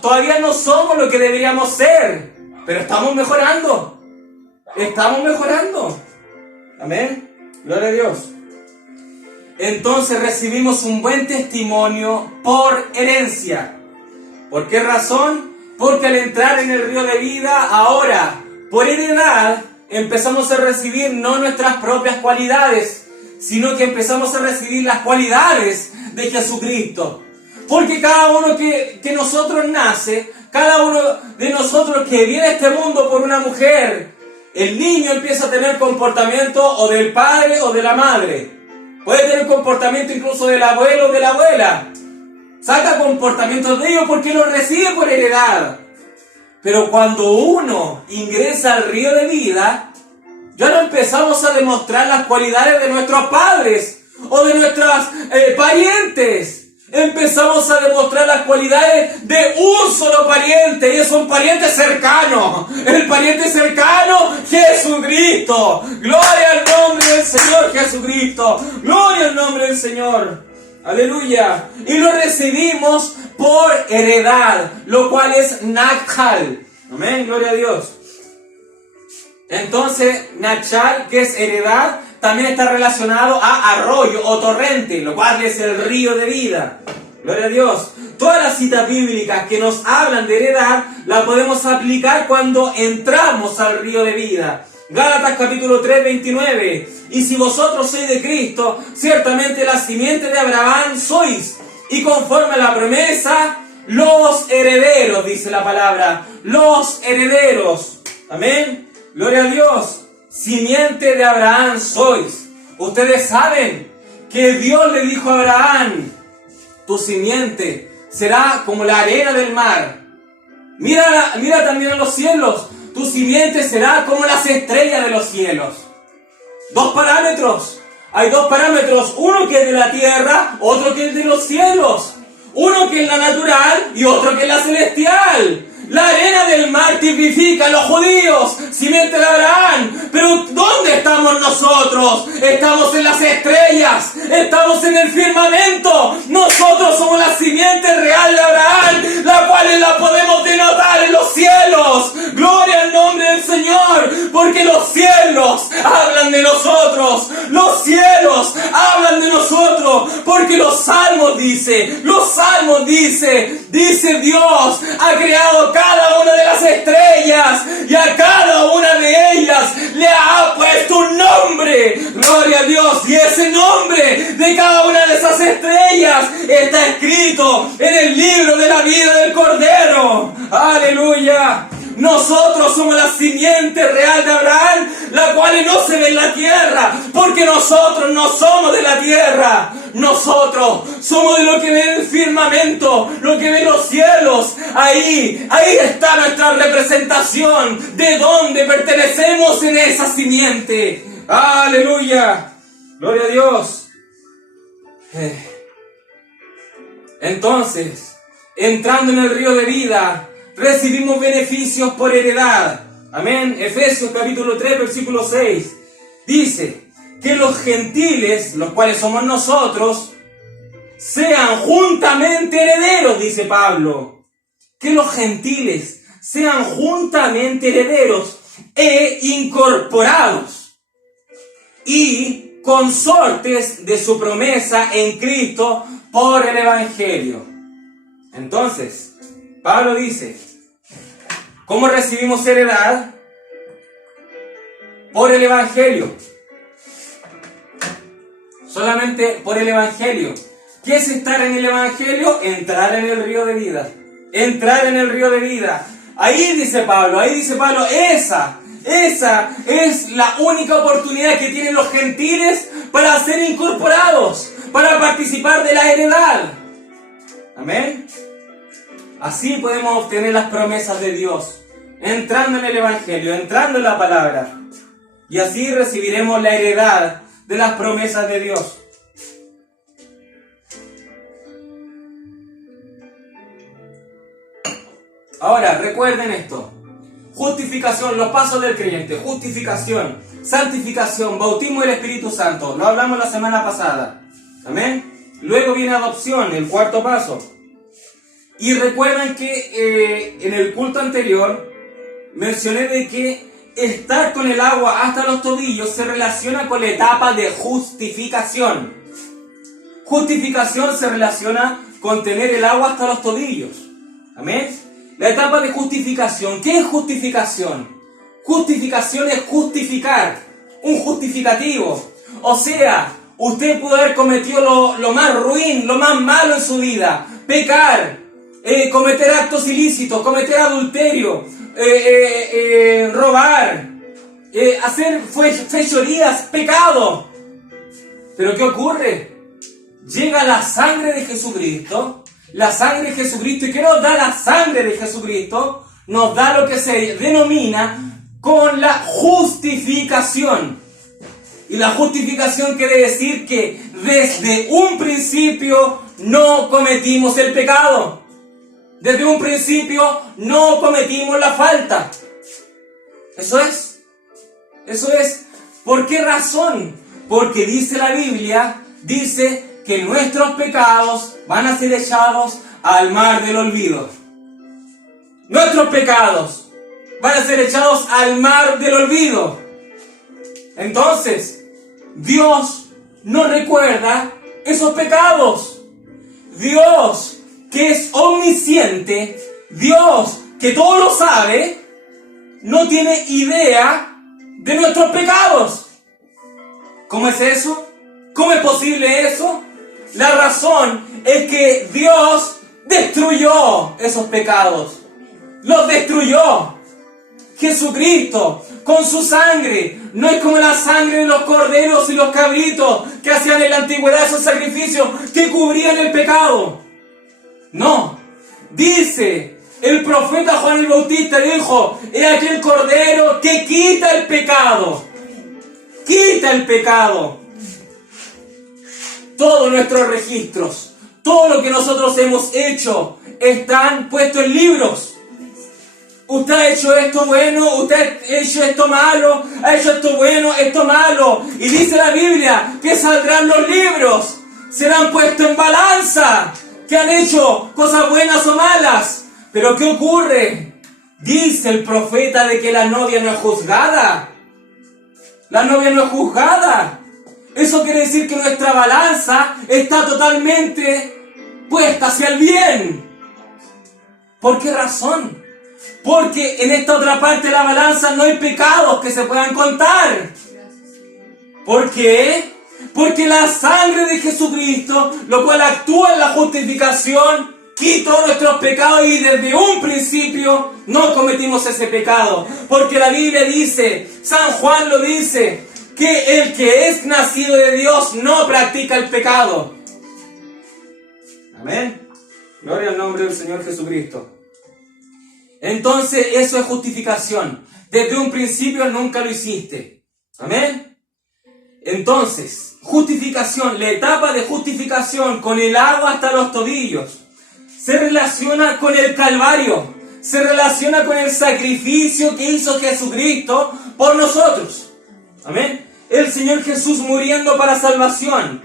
Todavía no somos lo que deberíamos ser, pero estamos mejorando. Amén. Gloria a Dios. Entonces recibimos un buen testimonio por herencia. ¿Por qué razón? Porque al entrar en el río de vida, ahora, por heredad, empezamos a recibir no nuestras propias cualidades, sino que empezamos a recibir las cualidades de Jesucristo. Porque cada uno que nosotros nace, cada uno de nosotros que viene a este mundo por una mujer, el niño empieza a tener comportamiento o del padre o de la madre. Puede tener comportamiento incluso del abuelo o de la abuela. Saca comportamientos de ellos porque lo recibe por heredad. Pero cuando uno ingresa al río de vida, ya no empezamos a demostrar las cualidades de nuestros padres o de nuestros parientes. Empezamos a demostrar las cualidades de un solo pariente, y es un pariente cercano. El pariente cercano, Jesucristo. Gloria al nombre del Señor Jesucristo. Gloria al nombre del Señor. Aleluya. Y lo recibimos por heredad, lo cual es Nachal. Amén, gloria a Dios. Entonces, Nachal, que es heredad, también está relacionado a arroyo o torrente, lo cual es el río de vida. Gloria a Dios. Todas las citas bíblicas que nos hablan de heredad, las podemos aplicar cuando entramos al río de vida. Gálatas capítulo 3, 29. Y si vosotros sois de Cristo, ciertamente la simiente de Abraham sois. Y conforme a la promesa, los herederos, dice la palabra. Los herederos. Amén. Gloria a Dios. Simiente de Abraham sois. Ustedes saben que Dios le dijo a Abraham: tu simiente será como la arena del mar. Mira también a los cielos. Tu simiente será como las estrellas de los cielos. Dos parámetros. Hay dos parámetros. Uno que es de la tierra, otro que es de los cielos. Uno que es la natural y otro que es la celestial. La arena del mar tipifica a los judíos, simiente de Abraham. Pero ¿dónde estamos nosotros? Estamos en las estrellas, estamos en el firmamento. Nosotros somos la simiente real de Abraham, la cual la podemos denotar en los cielos. Gloria al nombre del Señor, porque los cielos hablan de nosotros. Los cielos hablan de nosotros, porque los salmos dice Dios ha creado cada una de las estrellas y a cada una de ellas le ha puesto un nombre. Gloria a Dios. Y ese nombre de cada una de esas estrellas está escrito en el libro de la vida del Cordero. Aleluya. Nosotros somos la simiente real de Abraham, la cual no se ve en la tierra, porque nosotros no somos de la tierra. Nosotros somos de lo que ve el firmamento, lo que ve los cielos. Ahí está nuestra representación de dónde pertenecemos en esa simiente. Aleluya. Gloria a Dios. Entonces, entrando en el río de vida, recibimos beneficios por heredad. Amén. Efesios capítulo 3, versículo 6. Dice que los gentiles, los cuales somos nosotros, sean juntamente herederos, dice Pablo. Que los gentiles sean juntamente herederos e incorporados y consortes de su promesa en Cristo por el Evangelio. Entonces, Pablo dice: ¿cómo recibimos heredad? Por el Evangelio. Solamente por el Evangelio. ¿Qué es estar en el Evangelio? Entrar en el río de vida. Entrar en el río de vida. Ahí dice Pablo, esa es la única oportunidad que tienen los gentiles para ser incorporados, para participar de la heredad. Amén. Así podemos obtener las promesas de Dios, entrando en el Evangelio, entrando en la palabra. Y así recibiremos la heredad de las promesas de Dios. Ahora, recuerden esto. Justificación, los pasos del creyente. Justificación, santificación, bautismo del Espíritu Santo. Lo hablamos la semana pasada. Amén. Luego viene adopción, el cuarto paso. Y recuerden que en el culto anterior mencioné de que estar con el agua hasta los tobillos se relaciona con la etapa de justificación. Justificación se relaciona con tener el agua hasta los tobillos. Amén. La etapa de justificación. ¿Qué es justificación? Justificación es justificar. Un justificativo. O sea, usted pudo haber cometido lo más ruin, lo más malo en su vida. Pecar, cometer actos ilícitos, cometer adulterio, robar, hacer fechorías, pecado. Pero ¿qué ocurre? Llega la sangre de Jesucristo. La sangre de Jesucristo. ¿Y qué nos da la sangre de Jesucristo? Nos da lo que se denomina con la justificación. Y la justificación quiere decir que desde un principio no cometimos el pecado. Desde un principio no cometimos la falta. Eso es. ¿Por qué razón? Porque dice la Biblia, dice que nuestros pecados van a ser echados al mar del olvido. Nuestros pecados van a ser echados al mar del olvido. Entonces, Dios no recuerda esos pecados. Dios, que es omnisciente, Dios, que todo lo sabe, no tiene idea de nuestros pecados. ¿Cómo es eso? ¿Cómo es posible eso? La razón es que Dios destruyó esos pecados. Los destruyó. Jesucristo, con su sangre, no es como la sangre de los corderos y los cabritos que hacían en la antigüedad esos sacrificios que cubrían el pecado. No. Dice el profeta Juan el Bautista, dijo: he aquí el cordero que quita el pecado. Quita el pecado. Todos nuestros registros, todo lo que nosotros hemos hecho, están puestos en libros. Usted ha hecho esto bueno, usted ha hecho esto malo, ha hecho esto bueno, esto malo. Y dice la Biblia que saldrán los libros, serán puestos en balanza, que han hecho cosas buenas o malas. Pero ¿qué ocurre? Dice el profeta de que la novia no es juzgada. La novia no es juzgada. Eso quiere decir que nuestra balanza está totalmente puesta hacia el bien. ¿Por qué razón? Porque en esta otra parte de la balanza no hay pecados que se puedan contar. ¿Por qué? Porque la sangre de Jesucristo, lo cual actúa en la justificación, quitó nuestros pecados y desde un principio no cometimos ese pecado. Porque la Biblia dice, San Juan lo dice, que el que es nacido de Dios no practica el pecado. Amén. Gloria al nombre del Señor Jesucristo. Entonces eso es justificación. Desde un principio nunca lo hiciste. Amén. Entonces, justificación, la etapa de justificación con el agua hasta los tobillos, se relaciona con el Calvario, se relaciona con el sacrificio que hizo Jesucristo por nosotros. Amén. El Señor Jesús muriendo para salvación.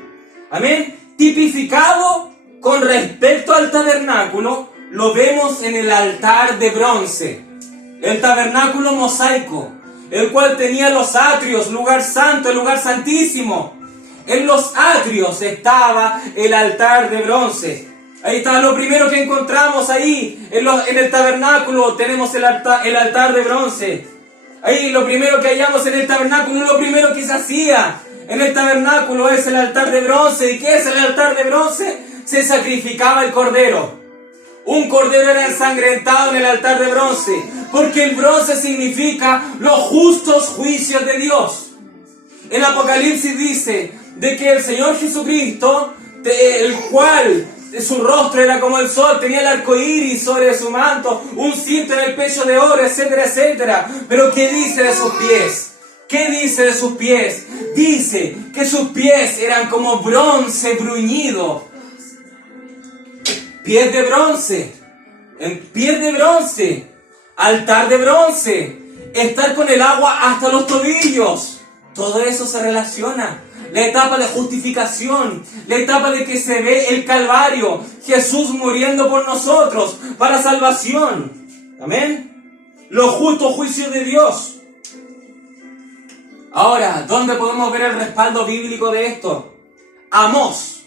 Amén. Tipificado con respecto al tabernáculo, lo vemos en el altar de bronce. El tabernáculo mosaico, el cual tenía los atrios, lugar santo, el lugar santísimo. En los atrios estaba el altar de bronce. Ahí está lo primero que encontramos ahí, en el tabernáculo tenemos el altar de bronce. Ahí lo primero que hallamos en el tabernáculo, lo primero que se hacía en el tabernáculo es el altar de bronce. ¿Y qué es el altar de bronce? Se sacrificaba el cordero. Un cordero era ensangrentado en el altar de bronce, porque el bronce significa los justos juicios de Dios. En Apocalipsis dice de que el Señor Jesucristo, el cual su rostro era como el sol, tenía el arco iris sobre su manto, un cinto en el pecho de oro, etcétera, etcétera. Pero ¿qué dice de sus pies? ¿Qué dice de sus pies? Dice que sus pies eran como bronce bruñido. Pies de bronce. en pies de bronce, altar de bronce, estar con el agua hasta los tobillos. Todo eso se relaciona. La etapa de justificación, la etapa de que se ve el Calvario, Jesús muriendo por nosotros para salvación. Amén. Los justos juicios de Dios. Ahora, ¿dónde podemos ver el respaldo bíblico de esto? Amós,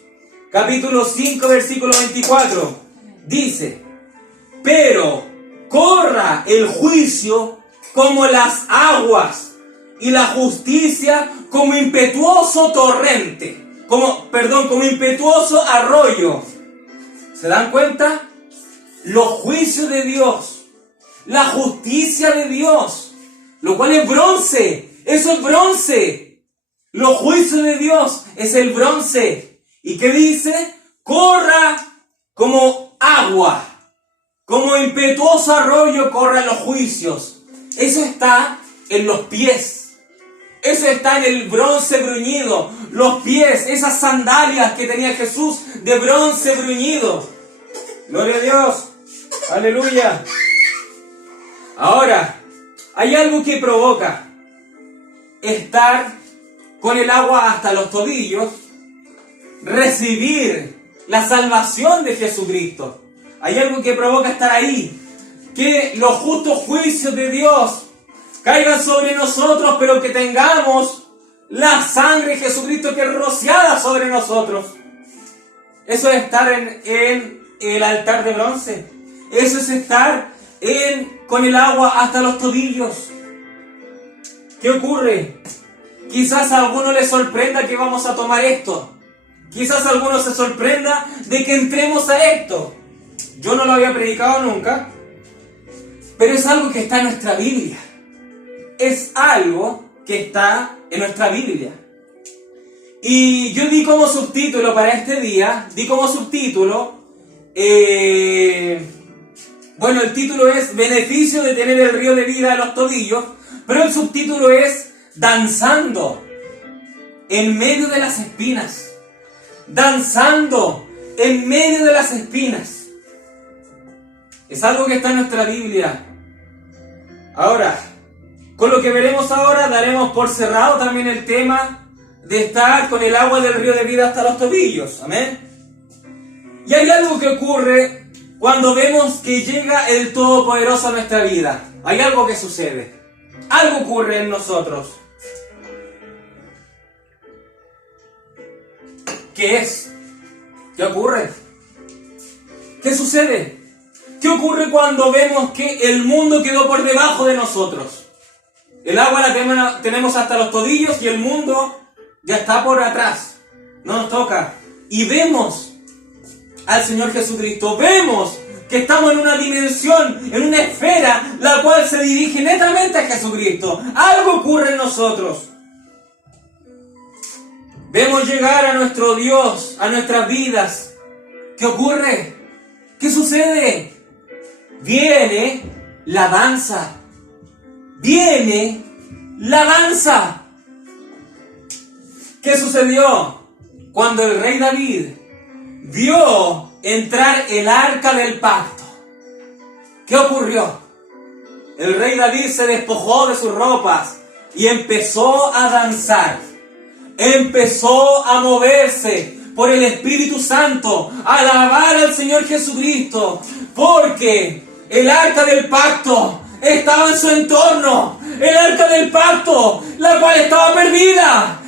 capítulo 5, versículo 24, dice: pero corra el juicio como las aguas, y la justicia como impetuoso torrente, como impetuoso arroyo. ¿Se dan cuenta? Los juicios de Dios, la justicia de Dios, lo cual es bronce, eso es bronce. Los juicios de Dios es el bronce. ¿Y qué dice? Corra como agua, como impetuoso arroyo corran los juicios. Eso está en los pies. Eso está en el bronce bruñido. Los pies, esas sandalias que tenía Jesús de bronce bruñido. Gloria a Dios. Aleluya. Ahora, hay algo que provoca estar con el agua hasta los tobillos, recibir la salvación de Jesucristo. Hay algo que provoca estar ahí, que los justos juicios de Dios caigan sobre nosotros, pero que tengamos la sangre de Jesucristo que es rociada sobre nosotros. Eso es estar en el altar de bronce. Eso es estar con el agua hasta los tobillos. ¿Qué ocurre? Quizás a alguno le sorprenda que vamos a tomar esto. Quizás a alguno se sorprenda de que entremos a esto. Yo no lo había predicado nunca, pero es algo que está en nuestra Biblia. Es algo que está en nuestra Biblia. Y yo di como subtítulo para este día, el título es Beneficio de tener el río de vida a los tobillos, pero el subtítulo es Danzando en medio de las espinas. Danzando en medio de las espinas. Es algo que está en nuestra Biblia. Ahora, con lo que veremos ahora, daremos por cerrado también el tema de estar con el agua del río de vida hasta los tobillos. Amén. Y hay algo que ocurre cuando vemos que llega el Todopoderoso a nuestra vida. Hay algo que sucede. Algo ocurre en nosotros. ¿Qué es? ¿Qué ocurre? ¿Qué sucede? ¿Qué ocurre cuando vemos que el mundo quedó por debajo de nosotros? El agua la tenemos hasta los tobillos y el mundo ya está por atrás. No nos toca. Y vemos al Señor Jesucristo. Vemos que estamos en una dimensión, en una esfera, la cual se dirige netamente a Jesucristo. Algo ocurre en nosotros. Vemos llegar a nuestro Dios, a nuestras vidas. ¿Qué ocurre? ¿Qué sucede? Viene la danza. Viene la danza. ¿Qué sucedió? Cuando el rey David vio entrar el arca del pacto, ¿qué ocurrió? El rey David se despojó de sus ropas y empezó a danzar. Empezó a moverse por el Espíritu Santo, a alabar al Señor Jesucristo, porque el arca del pacto estaba en su entorno. El arca del pacto, la cual estaba perdida,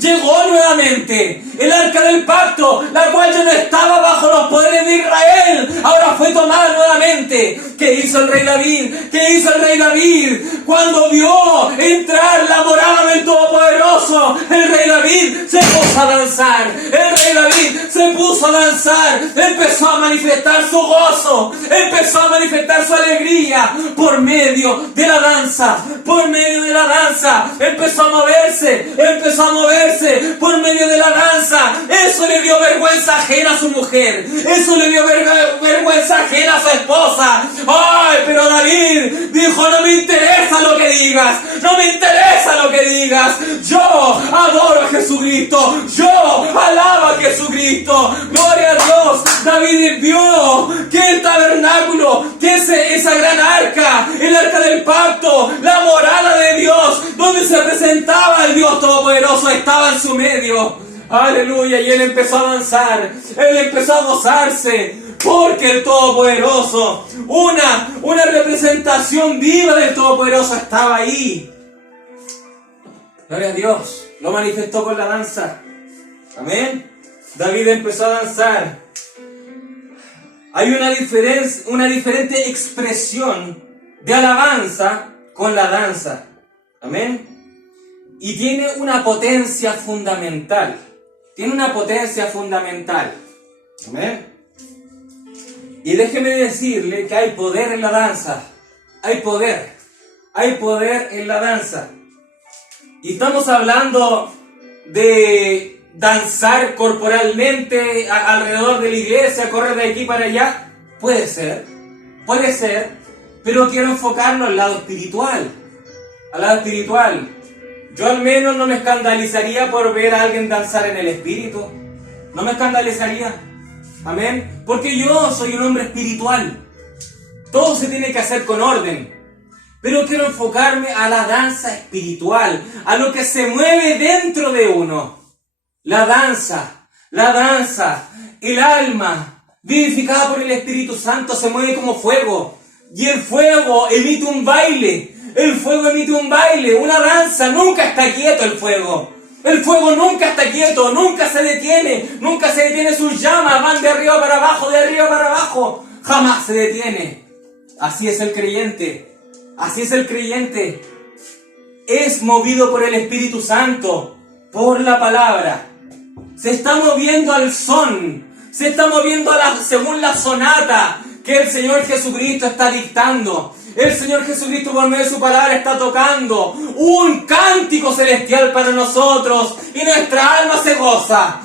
llegó nuevamente. El arca del pacto, la cual ya no estaba bajo los poderes de Israel, ahora fue tomada nuevamente. ¿Qué hizo el rey David? ¿Qué hizo el rey David? Cuando vio entrar la morada del Todopoderoso, el rey David se puso a danzar. El rey David se puso a danzar. Empezó a manifestar su gozo. Empezó a manifestar su alegría por medio de la danza. Por medio de la danza. Empezó a moverse por medio de la danza. Eso le dio vergüenza ajena a su mujer. Eso le dio vergüenza ajena a su esposa. Ay, pero David dijo: no me interesa lo que digas. No me interesa lo que digas. Yo adoro a Jesucristo. Yo alabo a Jesucristo. Gloria a Dios. David vio que el tabernáculo donde se presentaba el Dios Todopoderoso, estaba en su medio. Aleluya, y él empezó a danzar, él empezó a gozarse, porque el Todopoderoso, una representación viva del Todopoderoso estaba ahí. Gloria a Dios, lo manifestó con la danza. Amén. David empezó a danzar. Hay una diferente expresión de alabanza con la danza. Amén. Y tiene una potencia fundamental. Tiene una potencia fundamental. Amén. Y déjeme decirle que hay poder en la danza. Hay poder. Hay poder en la danza. Y estamos hablando de danzar corporalmente alrededor de la iglesia, correr de aquí para allá. Puede ser, pero quiero enfocarnos al lado espiritual. Al lado espiritual. Yo al menos no me escandalizaría por ver a alguien danzar en el espíritu. No me escandalizaría. Amén. Porque yo soy un hombre espiritual. Todo se tiene que hacer con orden. Pero quiero enfocarme a la danza espiritual, a lo que se mueve dentro de uno. La danza, el alma, vivificada por el Espíritu Santo, se mueve como fuego. Y el fuego emite un baile. El fuego emite un baile, una danza. Nunca está quieto el fuego. El fuego nunca está quieto, nunca se detiene sus llamas, van de arriba para abajo, jamás se detiene. Así es el creyente, es movido por el Espíritu Santo, por la palabra. Se está moviendo al son, se está moviendo según la sonata que el Señor Jesucristo está dictando. El Señor Jesucristo por medio de su palabra está tocando un cántico celestial para nosotros y nuestra alma se goza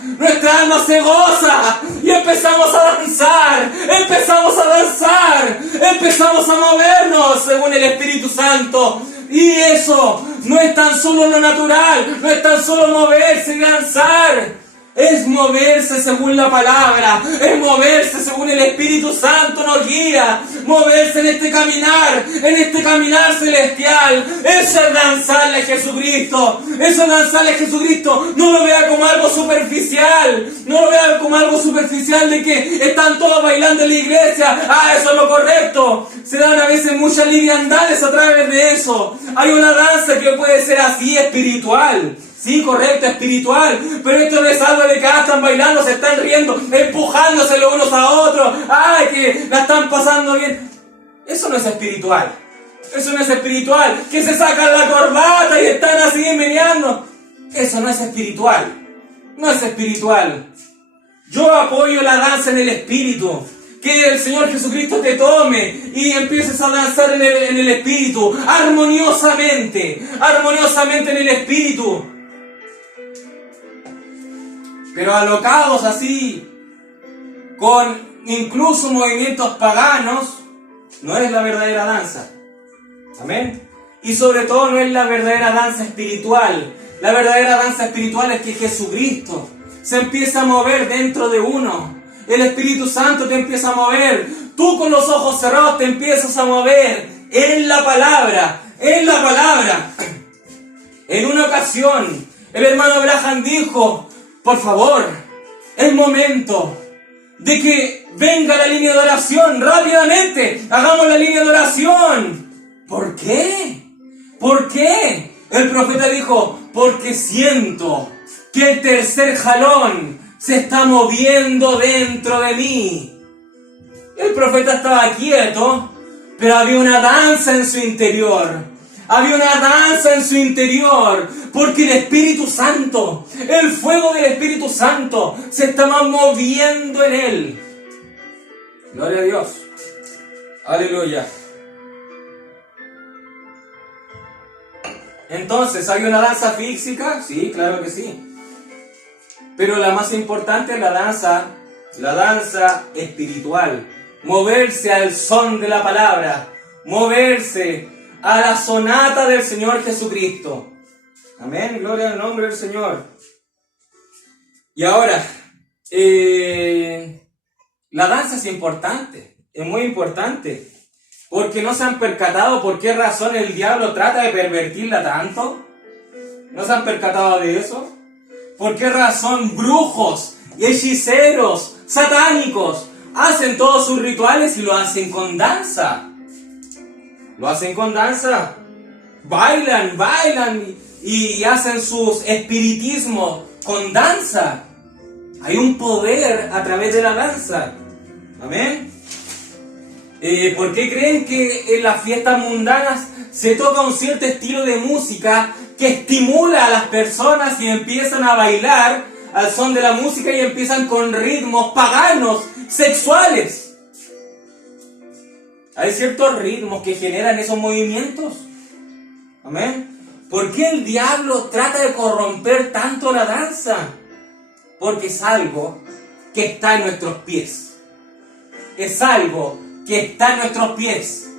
y empezamos a danzar, empezamos a movernos según el Espíritu Santo. Y eso no es tan solo lo natural, no es tan solo moverse y danzar. Es moverse según la palabra, es moverse según el Espíritu Santo nos guía, moverse en este caminar celestial. Eso es danzarle a Jesucristo, no lo vea como algo superficial, de que están todos bailando en la iglesia, eso es lo correcto. Se dan a veces muchas liviandades a través de eso. Hay una danza que puede ser así espiritual. Sí, correcto, espiritual, pero esto no es algo de que están bailando, se están riendo, empujándose los unos a otros, que la están pasando bien. Eso no es espiritual, que se sacan la corbata y están así meneando. Eso no es espiritual. Yo apoyo la danza en el espíritu. Que el Señor Jesucristo te tome y empieces a danzar en el espíritu, armoniosamente en el espíritu. Pero alocados así, con incluso movimientos paganos, no es la verdadera danza. Amén. Y sobre todo no es la verdadera danza espiritual. La verdadera danza espiritual es que Jesucristo se empieza a mover dentro de uno. El Espíritu Santo te empieza a mover. Tú con los ojos cerrados te empiezas a mover en la palabra. En una ocasión, el hermano Abraham dijo: por favor, es momento de que venga la línea de oración rápidamente. Hagamos la línea de oración. ¿Por qué? El profeta dijo: porque siento que el tercer jalón se está moviendo dentro de mí. El profeta estaba quieto, pero había una danza en su interior. Porque el Espíritu Santo, el fuego del Espíritu Santo, se estaba moviendo en él. Gloria a Dios. Aleluya. Entonces, ¿hay una danza física? Sí, claro que sí. Pero la más importante es la danza espiritual. Moverse al son de la palabra. Moverse a la sonata del Señor Jesucristo. Amén, gloria al nombre del Señor. Y ahora, la danza es importante, es muy importante. Porque no se han percatado por qué razón el diablo trata de pervertirla tanto. ¿No se han percatado de eso? ¿Por qué razón brujos, hechiceros, satánicos hacen todos sus rituales y lo hacen con danza? Lo hacen con danza. Bailan y hacen sus espiritismos con danza. Hay un poder a través de la danza. Amén. ¿Por qué creen que en las fiestas mundanas se toca un cierto estilo de música que estimula a las personas y empiezan a bailar al son de la música y empiezan con ritmos paganos, sexuales? Hay ciertos ritmos que generan esos movimientos. Amén. ¿Por qué el diablo trata de corromper tanto la danza? Porque es algo que está en nuestros pies. Es algo que está en nuestros pies.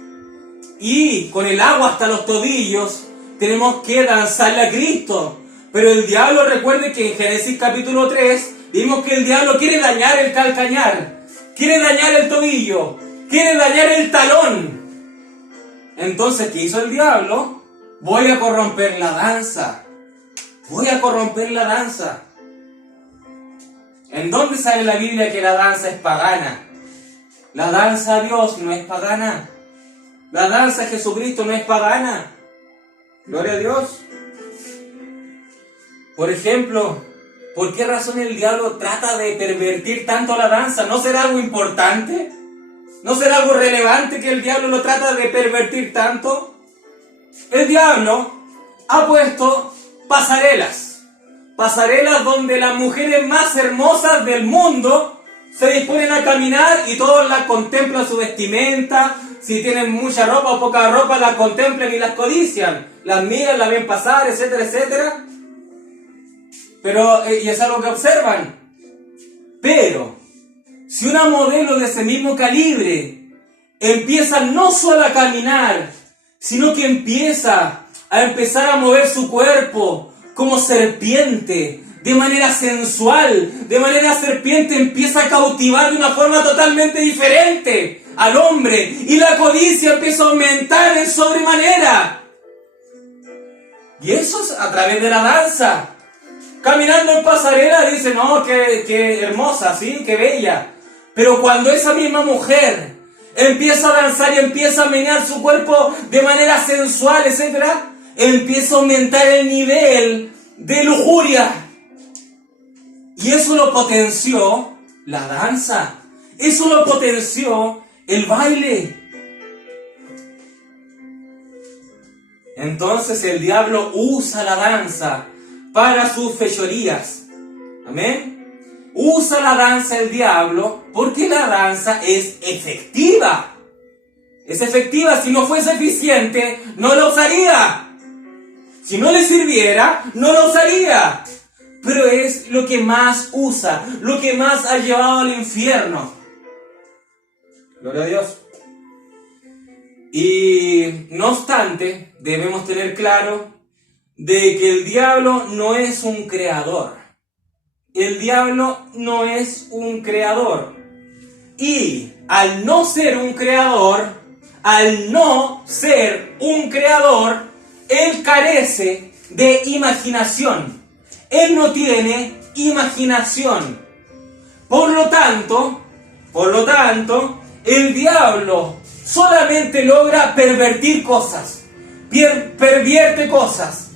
Y con el agua hasta los tobillos tenemos que danzarle a Cristo. Pero el diablo, recuerde que en Génesis capítulo 3 vimos que el diablo quiere dañar el calcañar, quiere dañar el tobillo, quiere dañar el talón. Entonces, ¿qué hizo el diablo? Voy a corromper la danza. Voy a corromper la danza. ¿En dónde sale en la Biblia que la danza es pagana? La danza a Dios no es pagana. La danza a Jesucristo no es pagana. Gloria a Dios. Por ejemplo, ¿por qué razón el diablo trata de pervertir tanto la danza? ¿No será algo importante? ¿No será algo relevante que el diablo lo trata de pervertir tanto? El diablo ha puesto pasarelas donde las mujeres más hermosas del mundo se disponen a caminar y todos la contemplan su vestimenta. Si tienen mucha ropa o poca ropa, la contemplan y las codician. Las miran, la ven pasar, etcétera, etcétera. Y es algo que observan. Pero, si una modelo de ese mismo calibre empieza no solo a caminar, sino que empieza a mover su cuerpo como serpiente, de manera sensual, de manera serpiente, empieza a cautivar de una forma totalmente diferente al hombre, y la codicia empieza a aumentar en sobremanera. Y eso es a través de la danza. Caminando en pasarela dicen, no, qué hermosa, sí, qué bella. Pero cuando esa misma mujer empieza a danzar y empieza a menear su cuerpo de manera sensual, etc., empieza a aumentar el nivel de lujuria. Y eso lo potenció la danza. Eso lo potenció el baile. Entonces el diablo usa la danza para sus fechorías. Amén. Usa la danza el diablo porque la danza es efectiva. Es efectiva. Si no fuese eficiente, no la usaría. Si no le sirviera, no la usaría. Pero es lo que más usa, lo que más ha llevado al infierno. Gloria a Dios. Y no obstante, debemos tener claro de que el diablo no es un creador. El diablo no es un creador. Y al no ser un creador, él carece de imaginación. Él no tiene imaginación. Por lo tanto, el diablo solamente logra pervertir cosas. Pervierte cosas.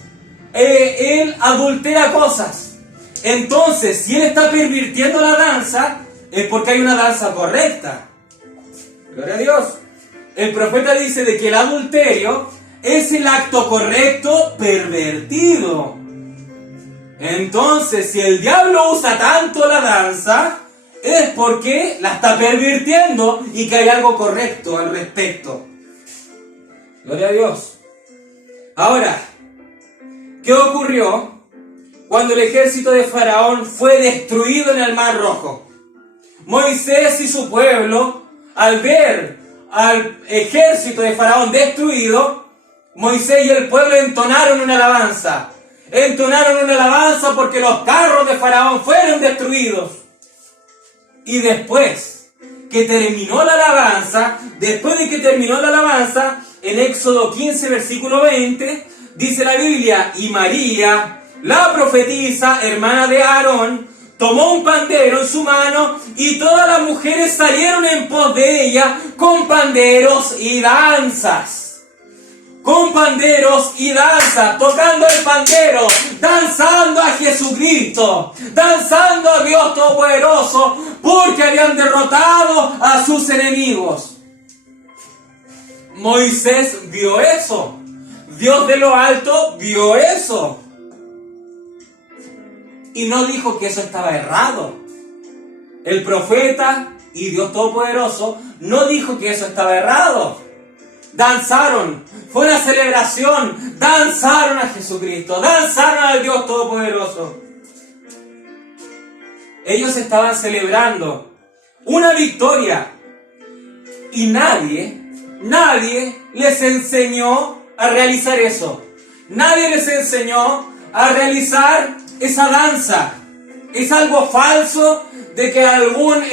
Él adultera cosas. Entonces, si él está pervirtiendo la danza, es porque hay una danza correcta. Gloria a Dios. El profeta dice de que el adulterio es el acto correcto pervertido. Entonces, si el diablo usa tanto la danza, es porque la está pervirtiendo y que hay algo correcto al respecto. Gloria a Dios. Ahora, ¿qué ocurrió cuando el ejército de Faraón fue destruido en el Mar Rojo? Moisés y su pueblo, al ver al ejército de Faraón destruido, Moisés y el pueblo entonaron una alabanza. Entonaron una alabanza porque los carros de Faraón fueron destruidos. Y después de que terminó la alabanza, en Éxodo 15, versículo 20, dice la Biblia, y María, la profetisa, hermana de Aarón, tomó un pandero en su mano y todas las mujeres salieron en pos de ella con panderos y danzas. Con panderos y danzas, tocando el pandero, danzando a Jesucristo, danzando a Dios Todopoderoso, porque habían derrotado a sus enemigos. Moisés vio eso. Dios de lo alto vio eso. Y no dijo que eso estaba errado. El profeta y Dios Todopoderoso no dijo que eso estaba errado. Danzaron, fue una celebración, danzaron a Jesucristo, danzaron al Dios Todopoderoso. Ellos estaban celebrando una victoria y nadie les enseñó a realizar eso. Nadie les enseñó a realizar esa danza. Es algo falso de que algún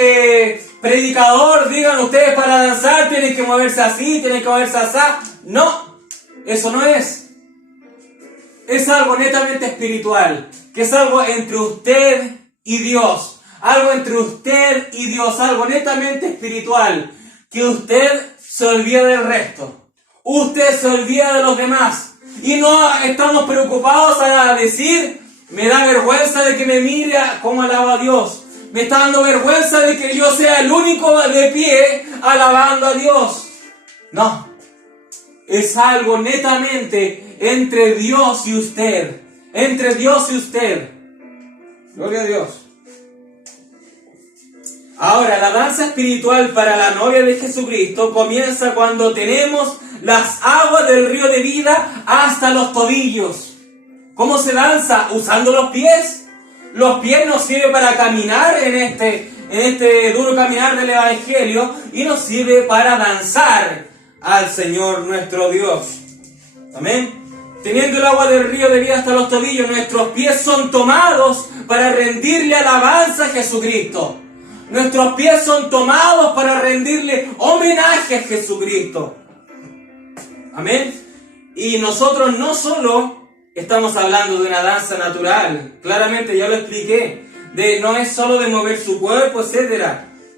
predicador digan ustedes para danzar tienen que moverse así, tienen que moverse así. No, eso no es. Es algo netamente espiritual, que es algo entre usted y Dios. Algo entre usted y Dios, algo netamente espiritual, que usted se olvida del resto. Usted se olvida de los demás. Y no estamos preocupados a decir, me da vergüenza de que me mire cómo alaba a Dios. Me está dando vergüenza de que yo sea el único de pie alabando a Dios. No. Es algo netamente entre Dios y usted. Entre Dios y usted. Gloria a Dios. Ahora, la danza espiritual para la novia de Jesucristo comienza cuando tenemos las aguas del río de vida hasta los tobillos. ¿Cómo se danza? Usando los pies. Los pies nos sirven para caminar en este duro caminar del Evangelio y nos sirve para danzar al Señor nuestro Dios. Amén. Teniendo el agua del río de vida hasta los tobillos, nuestros pies son tomados para rendirle alabanza a Jesucristo. Nuestros pies son tomados para rendirle homenaje a Jesucristo. Amén. Y nosotros no solo estamos hablando de una danza natural, claramente ya lo expliqué, no es solo de mover su cuerpo, etc.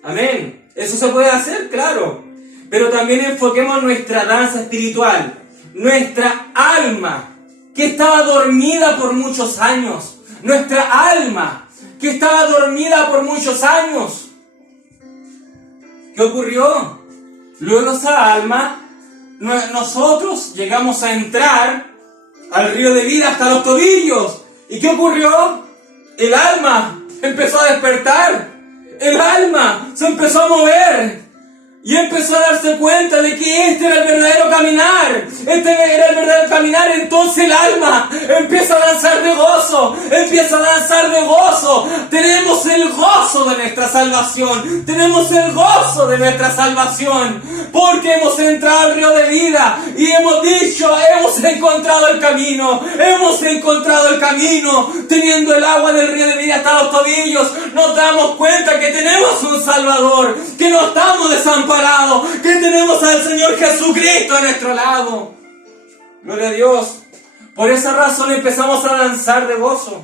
Amén. Eso se puede hacer, claro. Pero también enfoquemos nuestra danza espiritual, nuestra alma, que estaba dormida por muchos años. Nuestra alma, que estaba dormida por muchos años. ¿Qué ocurrió? Luego esa alma, nosotros llegamos a entrar al río de vida hasta los tobillos. ¿Y qué ocurrió? El alma empezó a despertar. El alma se empezó a mover. Y empezó a darse cuenta de que este era el verdadero caminar. Este era el verdadero caminar. Entonces el alma empieza a danzar de gozo. Empieza a danzar de gozo. Tenemos el gozo de nuestra salvación. Tenemos el gozo de nuestra salvación. Porque hemos entrado al río de vida. Y hemos dicho, hemos encontrado el camino. Hemos encontrado el camino. Teniendo el agua del río de vida hasta los tobillos. Nos damos cuenta que tenemos un Salvador. Que no estamos desamparados. Que tenemos al Señor Jesucristo a nuestro lado. Gloria a Dios. Por esa razón empezamos a danzar de gozo.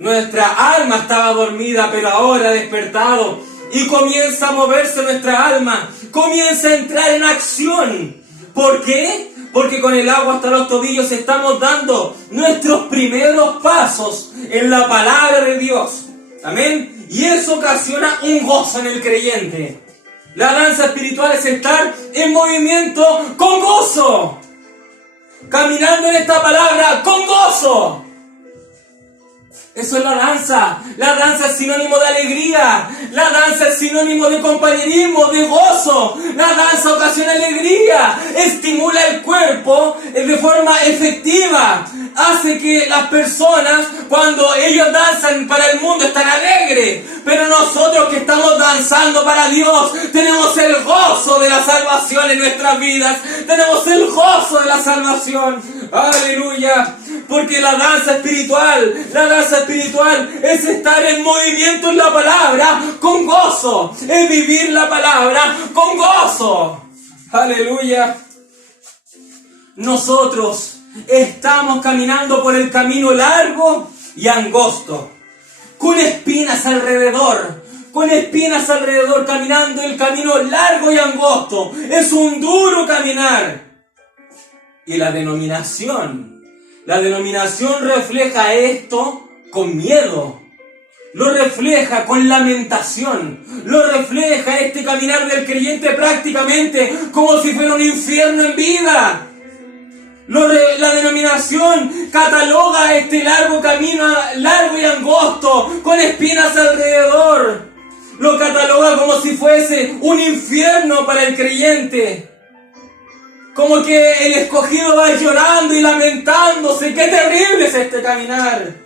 Nuestra alma estaba dormida, pero ahora ha despertado. Y comienza a moverse nuestra alma. Comienza a entrar en acción. ¿Por qué? Porque con el agua hasta los tobillos estamos dando nuestros primeros pasos en la palabra de Dios. Amén. Y eso ocasiona un gozo en el creyente. La danza espiritual es estar en movimiento con gozo. Caminando en esta palabra con gozo. Eso es la danza. La danza es sinónimo de alegría. La danza es sinónimo de compañerismo, de gozo. La danza ocasiona alegría. Estimula el cuerpo de forma efectiva. Hace que las personas, cuando ellos danzan para el mundo, están alegres. Pero nosotros que estamos danzando para Dios, tenemos el gozo de la salvación en nuestras vidas. Tenemos el gozo de la salvación. Aleluya. Porque la danza espiritual es estar en movimiento en la palabra con gozo. Es vivir la palabra con gozo. Aleluya. Nosotros estamos caminando por el camino largo y angosto, con espinas alrededor, caminando el camino largo y angosto. Es un duro caminar. Y la denominación refleja esto con miedo. Lo refleja con lamentación. Lo refleja este caminar del creyente prácticamente como si fuera un infierno en vida. La denominación cataloga este largo camino, largo y angosto, con espinas alrededor. Lo cataloga como si fuese un infierno para el creyente. Como que el escogido va llorando y lamentándose. ¡Qué terrible es este caminar!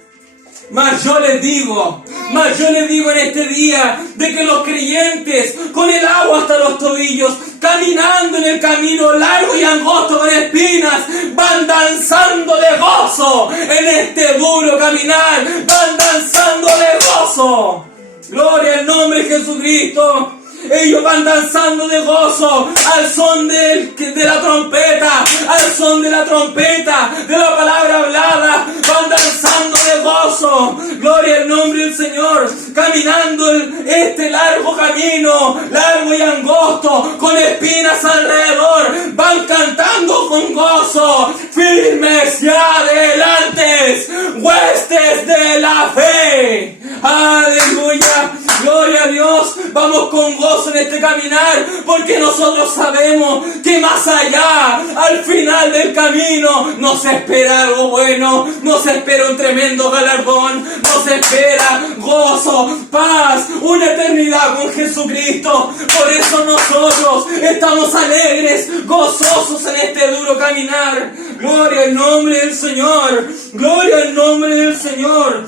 Mas yo les digo en este día de que los creyentes con el agua hasta los tobillos, caminando en el camino largo y angosto con espinas, van danzando de gozo en este duro caminar, van danzando de gozo. Gloria al nombre de Jesucristo. Ellos van danzando de gozo al son de la trompeta, al son de la trompeta, de la palabra hablada. Van danzando de gozo. Gloria al nombre del Señor. Caminando este largo camino, largo y angosto, con espinas alrededor. Van cantando con gozo. Firmes y adelantes, huestes de la fe. Aleluya. Gloria a Dios. Vamos con gozo en este caminar, porque nosotros sabemos que más allá, al final del camino, nos espera algo bueno, nos espera un tremendo galardón, nos espera gozo, paz, una eternidad con Jesucristo. Por eso nosotros estamos alegres, gozosos en este duro caminar. Gloria al nombre del Señor, gloria al nombre del Señor.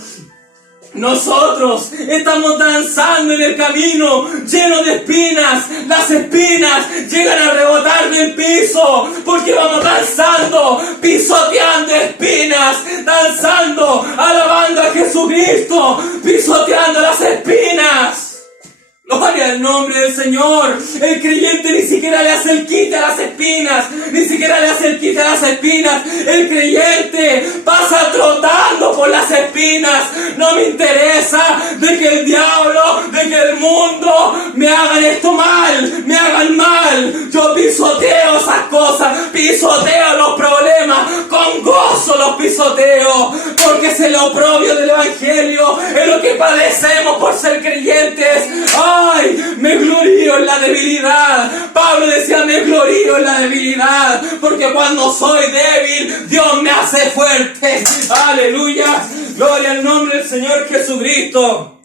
Nosotros estamos danzando en el camino lleno de espinas. Las espinas llegan a rebotar del piso porque vamos danzando, pisoteando espinas, danzando, alabando a Jesucristo, pisoteando las espinas. Gloria al nombre del Señor. El creyente ni siquiera le hace el quite a las espinas. Ni siquiera le hace el quite a las espinas. El creyente pasa trotando por las espinas. No me interesa de que el diablo, de que el mundo me hagan esto mal, me hagan mal. Yo pisoteo esas cosas, pisoteo los problemas, con gozo los pisoteo, porque es el oprobio del Evangelio, es lo que padecemos por ser creyentes. ¡Ay! Me glorío en la debilidad. Pablo decía, me glorío en la debilidad, porque cuando soy débil, Dios me hace fuerte. ¡Aleluya! Gloria al nombre del Señor Jesucristo.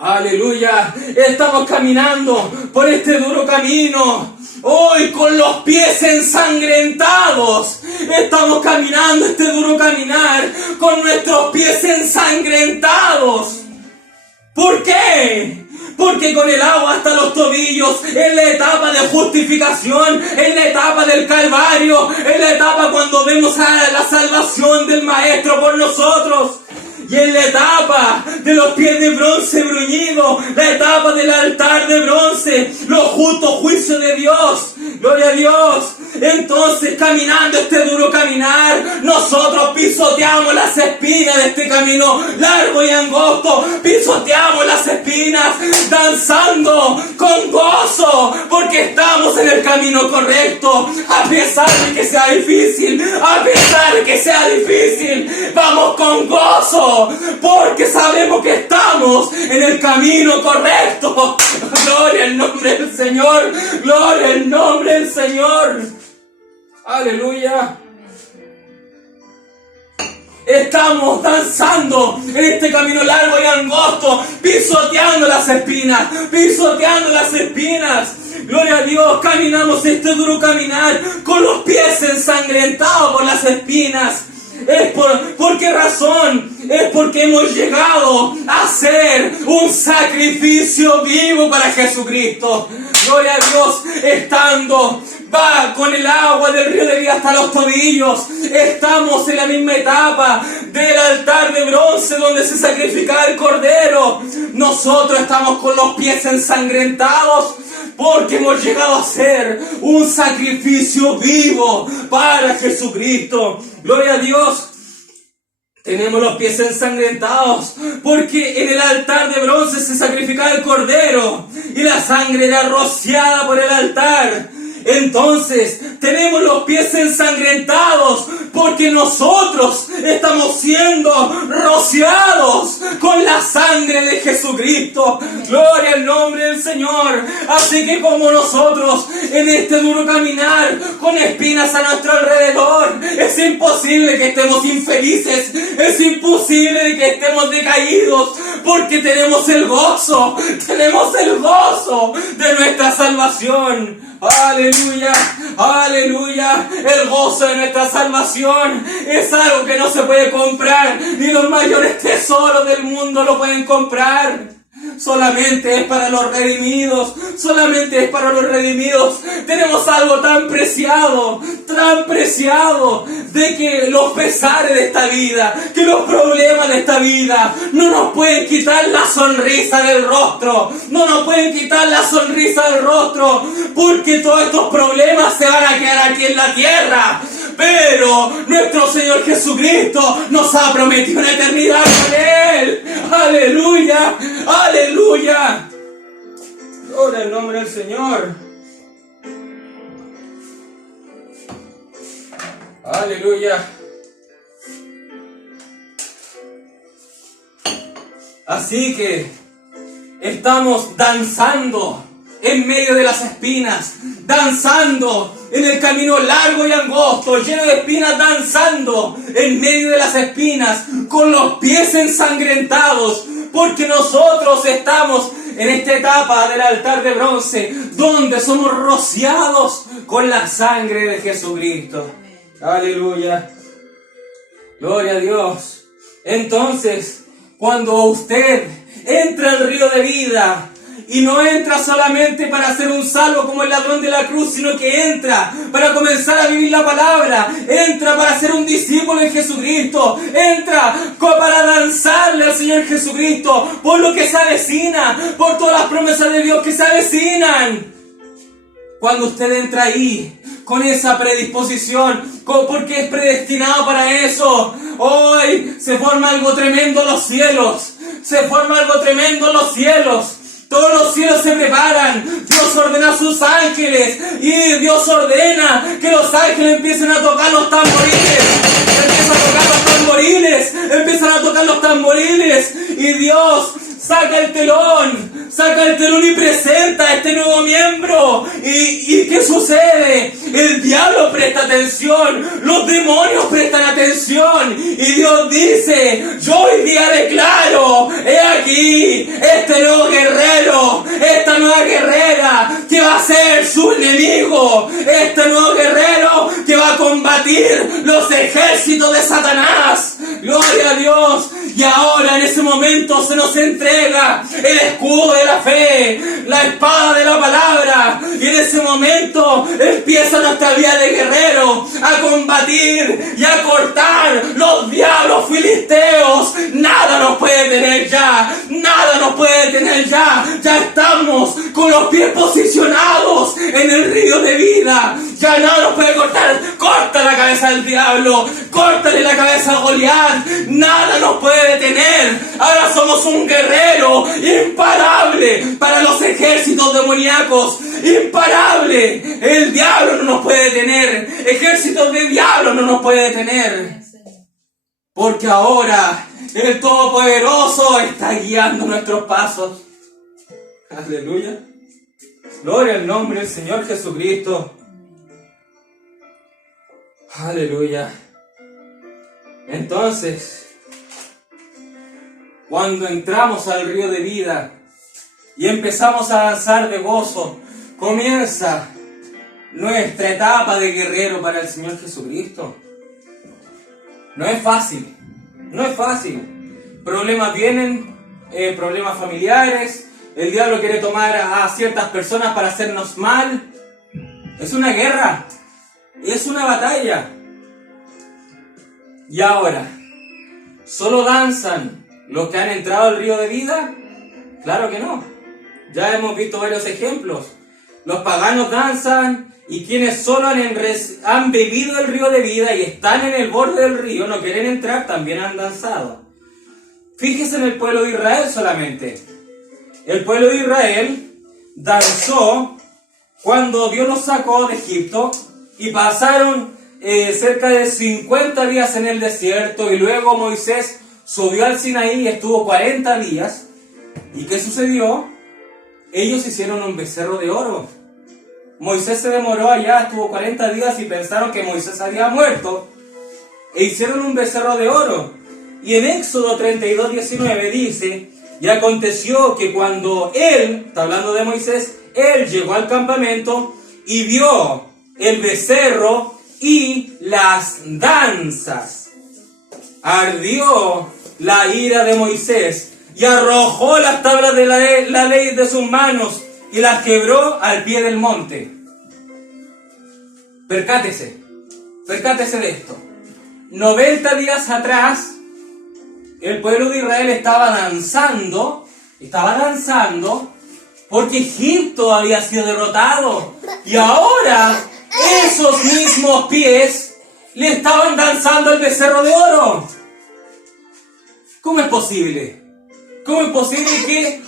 ¡Aleluya! Estamos caminando por este duro camino, hoy con los pies ensangrentados. Estamos caminando este duro caminar con nuestros pies ensangrentados. ¿Por qué? Porque con el agua hasta los tobillos, en la etapa de justificación, en la etapa del Calvario, en la etapa cuando vemos a la salvación del Maestro por nosotros, y en la etapa de los pies de bronce bruñido, la etapa del altar de bronce, los justos juicios de Dios. Gloria a Dios. Entonces, caminando este duro caminar, nosotros pisoteamos las espinas de este camino largo y angosto, pisoteamos las espinas, danzando con gozo, porque estamos en el camino correcto. A pesar de que sea difícil, vamos con gozo, porque sabemos que estamos en el camino correcto. Gloria al nombre del Señor, gloria al nombre del Señor. Aleluya. Estamos danzando en este camino largo y angosto, pisoteando las espinas, Gloria a Dios, caminamos este duro caminar con los pies ensangrentados por las espinas. ¿Por qué razón? Es porque hemos llegado a ser un sacrificio vivo para Jesucristo. Gloria a Dios, va con el agua del río de vida hasta los tobillos. Estamos en la misma etapa del altar de bronce donde se sacrificaba el cordero. Nosotros estamos con los pies ensangrentados porque hemos llegado a ser un sacrificio vivo para Jesucristo. Gloria a Dios. Tenemos los pies ensangrentados porque en el altar de bronce se sacrificaba el cordero y la sangre era rociada por el altar. Entonces tenemos los pies ensangrentados porque nosotros estamos siendo rociados con la sangre de Jesucristo. Gloria al nombre del Señor. Así que como nosotros en este duro caminar con espinas a nuestro alrededor, es imposible que estemos infelices, es imposible que estemos decaídos, porque tenemos el gozo de nuestra salvación. Aleluya, aleluya. El gozo de nuestra salvación es algo que no se puede comprar, ni los mayores tesoros del mundo lo pueden comprar. Solamente es para los redimidos, solamente es para los redimidos. Tenemos algo tan preciado, de que los pesares de esta vida, que los problemas de esta vida no nos pueden quitar la sonrisa del rostro, no nos pueden quitar la sonrisa del rostro, porque todos estos problemas se van a quedar aquí en la tierra. Pero nuestro Señor Jesucristo nos ha prometido una eternidad con Él. ¡Aleluya! ¡Aleluya! Gloria al nombre del Señor. ¡Aleluya! Así que estamos danzando en medio de las espinas, danzando en el camino largo y angosto, lleno de espinas, danzando en medio de las espinas, con los pies ensangrentados, porque nosotros estamos en esta etapa del altar de bronce, donde somos rociados con la sangre de Jesucristo. Aleluya. Gloria a Dios. Entonces, cuando usted entra al río de vida, y no entra solamente para ser un salvo como el ladrón de la cruz, sino que entra para comenzar a vivir la palabra, entra para ser un discípulo en Jesucristo, entra para danzarle al Señor Jesucristo por lo que se avecina, por todas las promesas de Dios que se avecinan. Cuando usted entra ahí con esa predisposición, porque es predestinado para eso, hoy se forma algo tremendo en los cielos, se forma algo tremendo en los cielos. Todos los cielos se preparan, Dios ordena a sus ángeles y Dios ordena que los ángeles empiecen a tocar los tamboriles, empiezan a tocar los tamboriles y Dios saca el telón y presenta a este nuevo miembro. ¿Y qué sucede? El diablo presta atención, los demonios prestan atención y Dios dice: yo hoy día declaro, he aquí este nuevo guerrero, esta nueva guerrera que va a ser su enemigo, este nuevo guerrero que va a combatir los ejércitos de Satanás. Gloria a Dios. Y ahora en ese momento se nos entrega el escudo de la fe, la espada de la palabra, y en ese momento empieza nuestra vida de guerrero a combatir y a cortar los diablos filisteos. Nada nos puede detener ya, nada nos puede detener ya. Ya estamos con los pies posicionados en el río de vida, ya nada nos puede cortar. Corta la cabeza del diablo, córtale la cabeza a Goliat, nada nos puede detener. Ahora somos un guerrero imparable para los ejércitos demoníacos, imparable. El diablo no nos puede detener, ejércitos de diablo no nos puede detener, porque ahora el Todopoderoso está guiando nuestros pasos. Aleluya. Gloria al nombre del Señor Jesucristo. Aleluya. Entonces, cuando entramos al río de vida y empezamos a danzar de gozo, comienza nuestra etapa de guerrero para el Señor Jesucristo. No es fácil, no es fácil. Problemas vienen, problemas familiares, el diablo quiere tomar a ciertas personas para hacernos mal. Es una guerra, es una batalla. Y ahora, ¿solo danzan los que han entrado al río de vida? Claro que no. Ya hemos visto varios ejemplos. Los paganos danzan y quienes solo han bebido el río de vida y están en el borde del río, no quieren entrar, también han danzado. Fíjese en el pueblo de Israel solamente. El pueblo de Israel danzó cuando Dios los sacó de Egipto y pasaron cerca de 50 días en el desierto y luego Moisés subió al Sinaí y estuvo 40 días. ¿Y qué sucedió? Ellos hicieron un becerro de oro. Moisés se demoró allá, estuvo 40 días y pensaron que Moisés había muerto e hicieron un becerro de oro. Y en Éxodo 32:19 dice: y aconteció que cuando él, está hablando de Moisés, él llegó al campamento y vio el becerro y las danzas, ardió la ira de Moisés y arrojó las tablas de la ley de sus manos y las quebró al pie del monte. Percátese de esto. 90 días atrás, el pueblo de Israel estaba danzando porque Egipto había sido derrotado. Y ahora, esos mismos pies le estaban danzando el becerro de oro. ¿Cómo es posible? ¿Cómo es posible que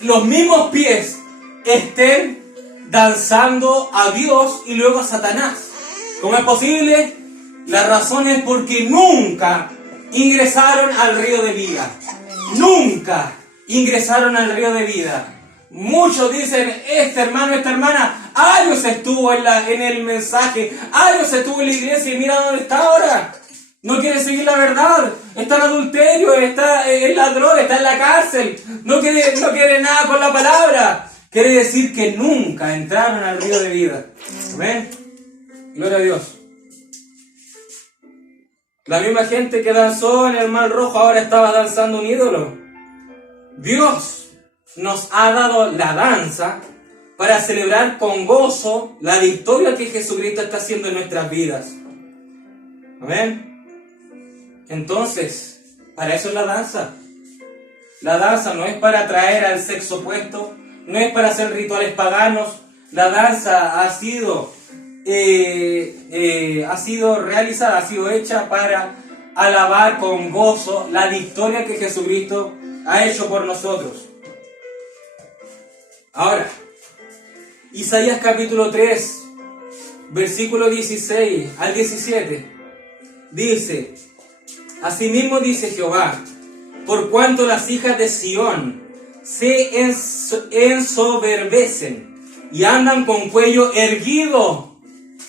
los mismos pies estén danzando a Dios y luego a Satanás? ¿Cómo es posible? La razón es porque nunca ingresaron al río de vida. Nunca ingresaron al río de vida. Muchos dicen: este hermano, esta hermana, años estuvo en el mensaje, años estuvo en la iglesia y mira dónde está ahora. No quiere seguir la verdad, está en adulterio, está en ladrón, está en la cárcel, no quiere nada con la palabra. Quiere decir que nunca entraron al río de vida. ¿Amén? Gloria a Dios. La misma gente que danzó en el Mar Rojo ahora estaba danzando un ídolo. Dios nos ha dado la danza para celebrar con gozo la victoria que Jesucristo está haciendo en nuestras vidas. Amén. Entonces, para eso es la danza. La danza no es para atraer al sexo opuesto, no es para hacer rituales paganos. La danza ha sido realizada, ha sido hecha para alabar con gozo la victoria que Jesucristo ha hecho por nosotros. Ahora, Isaías capítulo 3, versículo 16 al 17, dice: asimismo dice Jehová, por cuanto las hijas de Sión se ensoberbecen y andan con cuello erguido,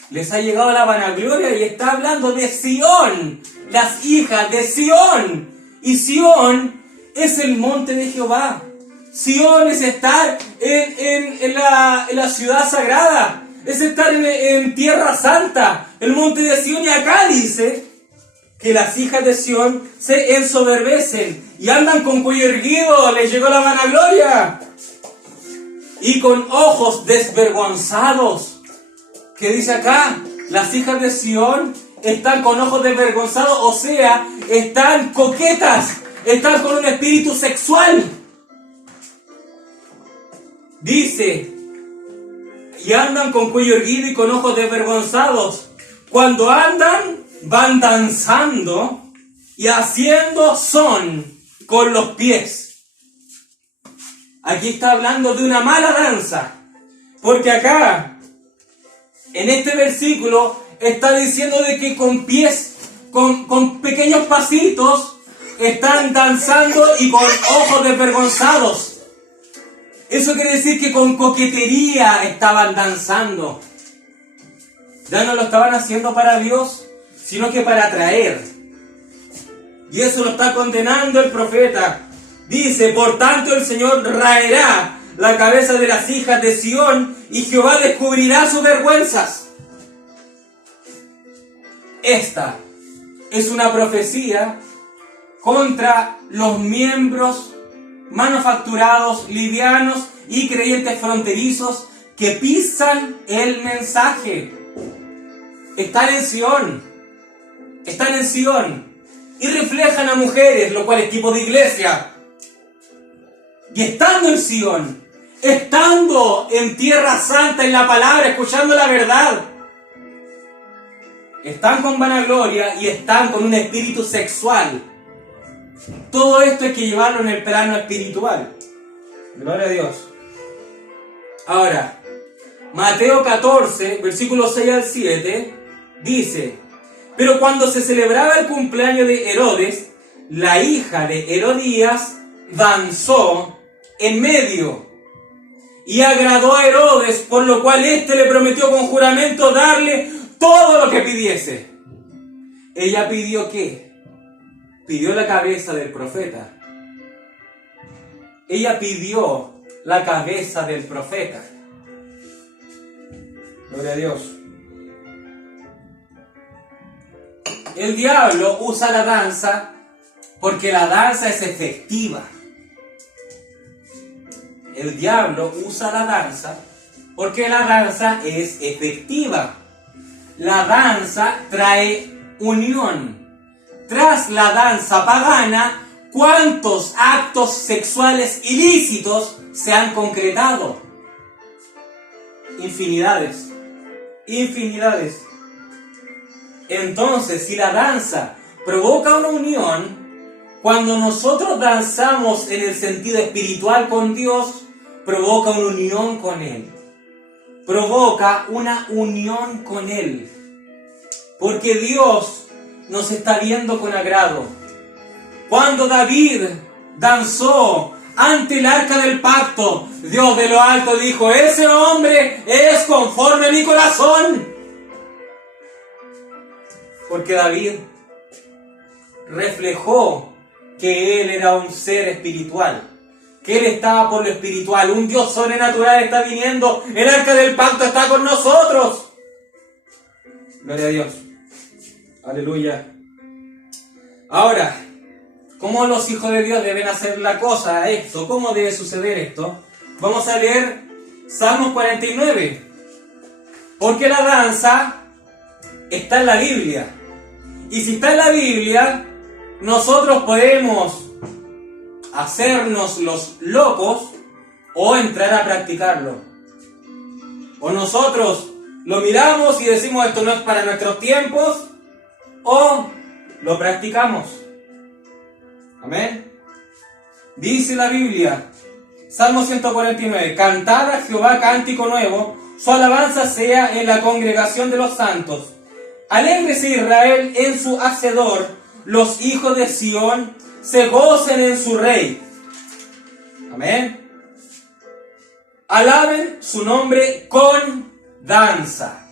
les ha llegado la vanagloria. Y está hablando de Sión, las hijas de Sión. Y Sión es el monte de Jehová. Sión es estar en la ciudad sagrada, es estar en tierra santa, el monte de Sión. Y acá dice que las hijas de Sión se ensoberbecen y andan con cuello erguido, les llegó la vanagloria, y con ojos desvergonzados. ¿Qué dice acá? Las hijas de Sión están con ojos desvergonzados, o sea, están coquetas, están con un espíritu sexual. Dice: y andan con cuello erguido y con ojos desvergonzados. Cuando andan, van danzando y haciendo son con los pies. Aquí está hablando de una mala danza, porque acá, en este versículo, está diciendo de que con pies, con pequeños pasitos, están danzando y con ojos desvergonzados. Eso quiere decir que con coquetería estaban danzando. Ya no lo estaban haciendo para Dios, sino que para atraer. Y eso lo está condenando el profeta. Dice: por tanto el Señor raerá la cabeza de las hijas de Sión y Jehová descubrirá sus vergüenzas. Esta es una profecía contra los miembros manufacturados, livianos y creyentes fronterizos que pisan el mensaje. Están en Sión y reflejan a mujeres, lo cual es tipo de iglesia. Y estando en Sión, estando en tierra santa, en la palabra, escuchando la verdad. Están con vanagloria y están con un espíritu sexual. Todo esto hay que llevarlo en el plano espiritual. Gloria a Dios. Ahora, Mateo 14, versículos 6 al 7, dice: pero cuando se celebraba el cumpleaños de Herodes, la hija de Herodías danzó en medio y agradó a Herodes, por lo cual éste le prometió con juramento darle todo lo que pidiese. Ella pidió ¿qué? Pidió la cabeza del profeta. Ella pidió la cabeza del profeta. Gloria a Dios. El diablo usa la danza porque la danza es efectiva. El diablo usa la danza porque la danza es efectiva. La danza trae unión. Tras la danza pagana, ¿cuántos actos sexuales ilícitos se han concretado? Infinidades. Infinidades. Entonces, si la danza provoca una unión, cuando nosotros danzamos en el sentido espiritual con Dios, provoca una unión con Él. Provoca una unión con Él. Porque Dios nos está viendo con agrado. Cuando David danzó ante el arca del pacto, Dios de lo alto dijo: ese hombre es conforme a mi corazón. Porque David reflejó que él era un ser espiritual, que él estaba por lo espiritual. Un Dios sobrenatural está viniendo, el arca del pacto está con nosotros. Gloria a Dios. Aleluya. Ahora, ¿cómo los hijos de Dios deben hacer la cosa, esto? ¿Cómo debe suceder esto? Vamos a leer Salmos 49. Porque la danza está en la Biblia. Y si está en la Biblia, nosotros podemos hacernos los locos o entrar a practicarlo. O nosotros lo miramos y decimos: esto no es para nuestros tiempos, o lo practicamos. Amén. Dice la Biblia, Salmo 149: cantad a Jehová cántico nuevo, su alabanza sea en la congregación de los santos. Alégrese Israel en su hacedor, los hijos de Sión se gocen en su rey. Amén. Alaben su nombre con danza.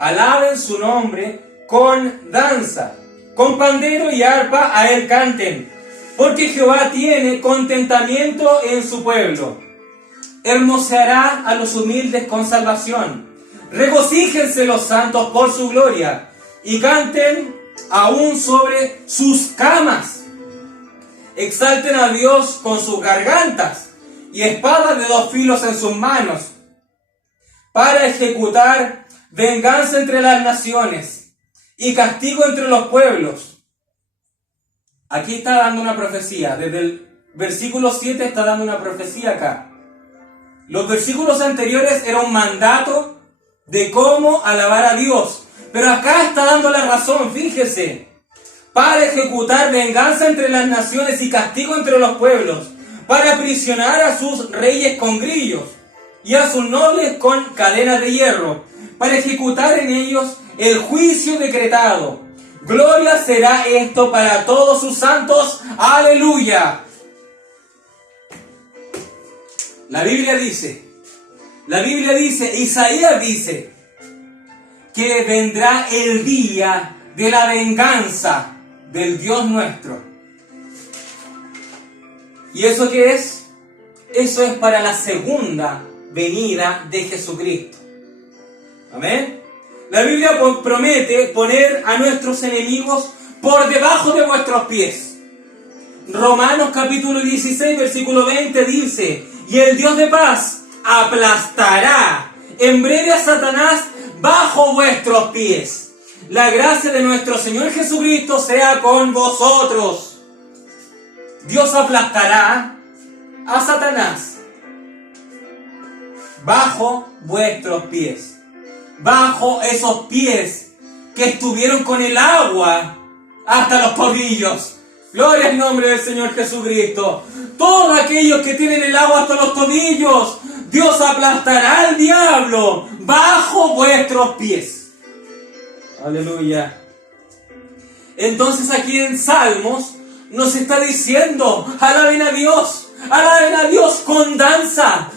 Alaben su nombre con danza. Con pandero y arpa a él canten, porque Jehová tiene contentamiento en su pueblo. Hermoseará a los humildes con salvación. Regocíjense los santos por su gloria, y canten aún sobre sus camas. Exalten a Dios con sus gargantas, y espadas de dos filos en sus manos, para ejecutar venganza entre las naciones, y castigo entre los pueblos. Aquí está dando una profecía, desde el versículo 7 está dando una profecía acá. Los versículos anteriores era un mandato de cómo alabar a Dios, pero acá está dando la razón, fíjese. Para ejecutar venganza entre las naciones y castigo entre los pueblos, para aprisionar a sus reyes con grillos y a sus nobles con cadenas de hierro, para ejecutar en ellos el juicio decretado. Gloria será esto para todos sus santos. Aleluya. La Biblia dice, Isaías dice, que vendrá el día de la venganza del Dios nuestro. ¿Y eso qué es? Eso es para la segunda venida de Jesucristo. Amén. La Biblia promete poner a nuestros enemigos por debajo de vuestros pies. Romanos capítulo 16, versículo 20 dice: y el Dios de paz aplastará en breve a Satanás bajo vuestros pies. La gracia de nuestro Señor Jesucristo sea con vosotros. Dios aplastará a Satanás bajo vuestros pies. Bajo esos pies que estuvieron con el agua hasta los tobillos. Gloria al nombre del Señor Jesucristo. Todos aquellos que tienen el agua hasta los tobillos, Dios aplastará al diablo bajo vuestros pies. Aleluya. Entonces aquí en Salmos nos está diciendo, alaben a Dios con danza,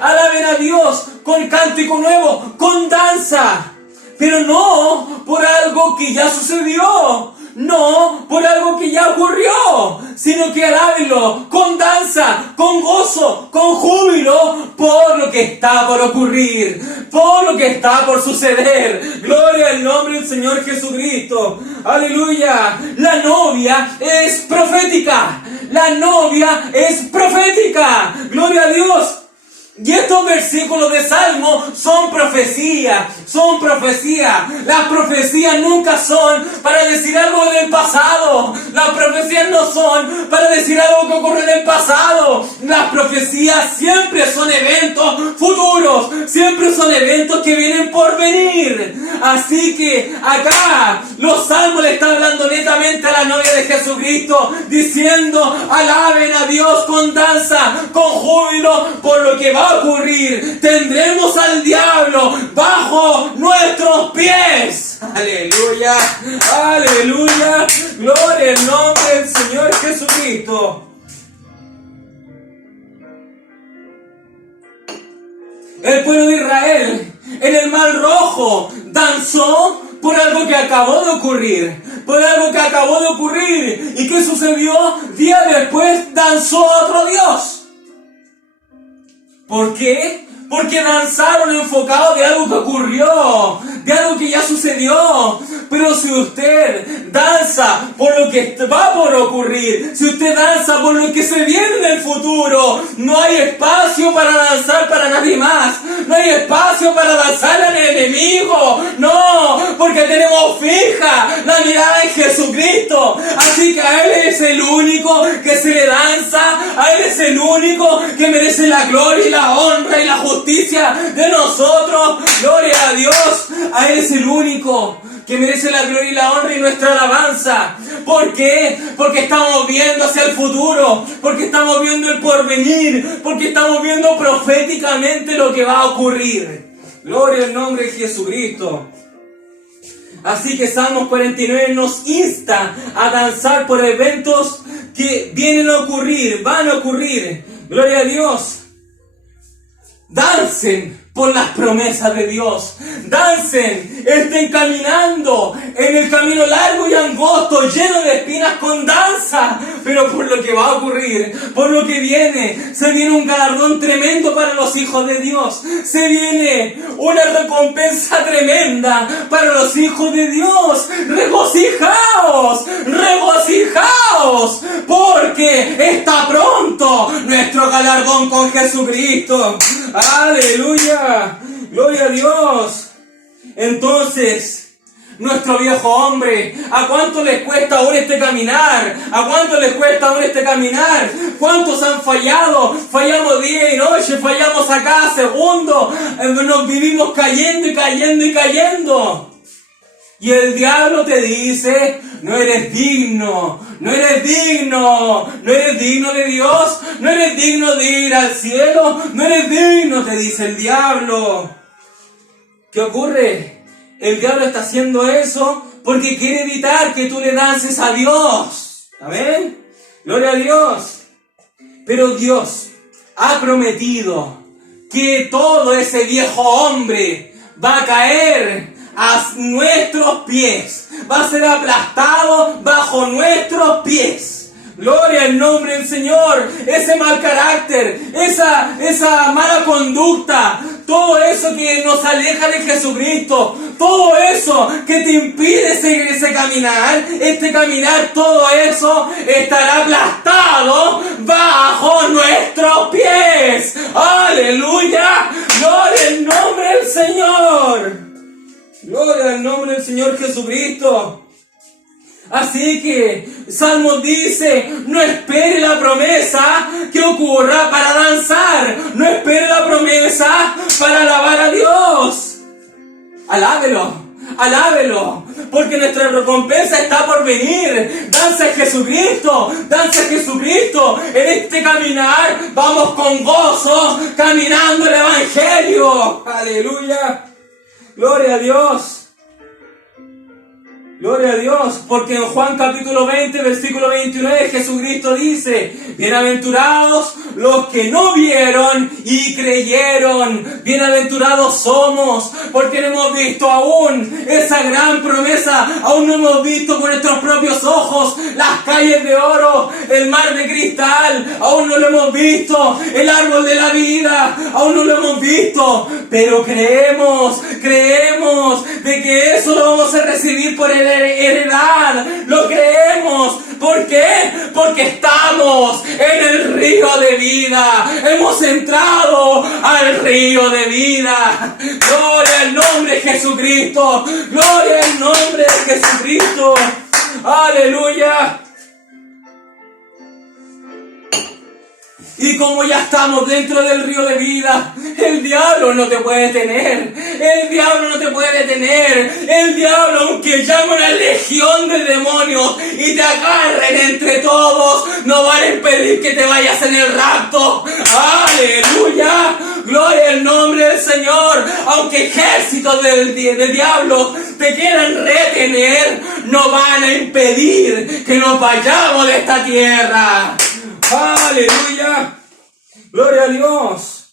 alaben a Dios con cántico nuevo, con danza, pero no por algo que ya sucedió, no por algo que ya ocurrió, sino que alábenlo con danza, con gozo, con júbilo, por lo que está por ocurrir, por lo que está por suceder. Gloria al nombre del Señor Jesucristo. Aleluya. La novia es profética. La novia es profética. Gloria a Dios. Y estos versículos de Salmo son profecía, son profecía. Las profecías nunca son para decir algo del pasado. Las profecías no son para decir algo que ocurrió en el pasado. Las profecías siempre son eventos futuros, siempre son eventos que vienen por venir. Así que acá los Salmos le están hablando netamente a la novia de Jesucristo, diciendo, alaben a Dios con danza, con júbilo, por lo que va a ocurrir. Tendremos al diablo bajo nuestros pies. Aleluya, aleluya, gloria al nombre del Señor Jesucristo. El pueblo de Israel en el Mar Rojo danzó por algo que acabó de ocurrir. Por algo que acabó de ocurrir. ¿Y qué sucedió? Días después danzó otro Dios. ¿Por qué? Porque danzaron enfocados de algo que ocurrió, de algo que ya sucedió. Pero si usted danza por lo que va por ocurrir, si usted danza por lo que se viene en el futuro, no hay espacio para danzar para nadie más. No hay espacio para danzar al enemigo. No, porque tenemos fija la mirada en Jesucristo. Así que a Él es el único que se le danza, a Él es el único que merece la gloria y la honra y la justicia de nosotros. Gloria a Dios. A Él es el único que merece la gloria y la honra y nuestra alabanza. ¿Por qué? Porque estamos viendo hacia el futuro, porque estamos viendo el porvenir, porque estamos viendo proféticamente lo que va a ocurrir. Gloria al nombre de Jesucristo. Así que Salmos 49 nos insta a danzar por eventos que vienen a ocurrir, van a ocurrir. Gloria a Dios. Dancen por las promesas de Dios. Dancen, estén caminando en el camino largo y angosto, lleno de espinas, con danza. Pero por lo que va a ocurrir, por lo que viene, se viene un galardón tremendo para los hijos de Dios. Se viene una recompensa tremenda para los hijos de Dios. Regocijaos, regocijaos, porque está pronto nuestro galardón con Jesucristo. Aleluya, gloria a Dios. Entonces, nuestro viejo hombre, ¿a cuánto les cuesta aún este caminar? ¿A cuánto les cuesta aún este caminar? ¿Cuántos han fallado? Fallamos día y noche, fallamos a cada segundo, nos vivimos cayendo y cayendo y cayendo. Y el diablo te dice, no eres digno, no eres digno, no eres digno de Dios, no eres digno de ir al cielo, no eres digno, te dice el diablo. ¿Qué ocurre? El diablo está haciendo eso porque quiere evitar que tú le dances a Dios. ¿Amén? Gloria a Dios. Pero Dios ha prometido que todo ese viejo hombre va a caer a nuestros pies, va a ser aplastado bajo nuestros pies. Gloria al nombre del Señor. Ese mal carácter, esa mala conducta, todo eso que nos aleja de Jesucristo, todo eso que te impide seguir este caminar, todo eso estará aplastado bajo nuestros pies. Aleluya. Gloria al nombre del Señor. Gloria al nombre del Señor Jesucristo. Así que Salmos dice, no espere la promesa que ocurra para danzar. No espere la promesa Alábelo, porque nuestra recompensa está por venir. Danza a Jesucristo, danza a Jesucristo. En este caminar vamos con gozo, caminando el Evangelio. Aleluya, gloria a Dios. Gloria a Dios, porque en Juan capítulo 20, versículo 29, Jesucristo dice: bienaventurados los que no vieron y creyeron. Bienaventurados somos, porque no hemos visto aún esa gran promesa, aún no hemos visto con nuestros propios ojos las calles de oro, el mar de cristal, aún no lo hemos visto, el árbol de la vida, aún no lo hemos visto, pero creemos de que eso lo vamos a recibir por heredad, lo creemos. ¿Por qué? Porque estamos en el río de vida, hemos entrado al río de vida. Gloria al nombre de Jesucristo, gloria al nombre de Jesucristo, aleluya. Y como ya estamos dentro del río de vida, el diablo no te puede detener. El diablo no te puede detener. El diablo, aunque llame una legión de demonios y te agarren entre todos, no van a impedir que te vayas en el rapto. ¡Aleluya! Gloria al nombre del Señor. Aunque ejércitos del diablo te quieran retener, no van a impedir que nos vayamos de esta tierra. ¡Aleluya! ¡Gloria a Dios!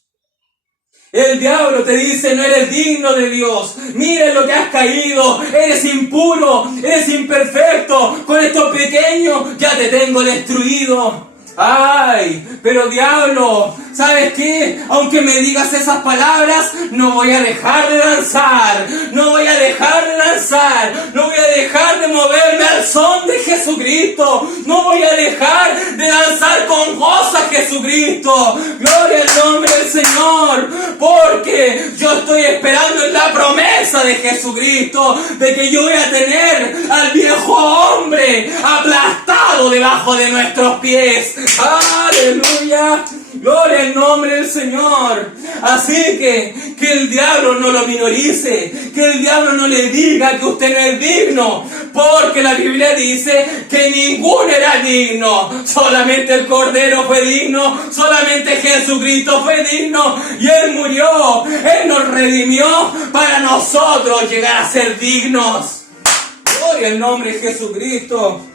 El diablo te dice: no eres digno de Dios. Mira lo que has caído. Eres impuro, eres imperfecto. Con esto pequeño ya te tengo destruido. ¡Ay! Pero diablo, ¿sabes qué? Aunque me digas esas palabras, no voy a dejar de danzar. No voy a dejar de danzar. No voy a dejar de moverme al son de Jesucristo. No voy a dejar de danzar con gozo a Jesucristo. Gloria al nombre del Señor. Porque yo estoy esperando en la promesa de Jesucristo de que yo voy a tener al viejo hombre aplastado debajo de nuestros pies. ¡Aleluya! ¡Gloria al nombre del Señor! Así que el diablo no lo minorice, que el diablo no le diga que usted no es digno, porque la Biblia dice que ninguno era digno, solamente el Cordero fue digno, solamente Jesucristo fue digno, y Él murió, Él nos redimió para nosotros llegar a ser dignos. ¡Gloria al nombre de Jesucristo!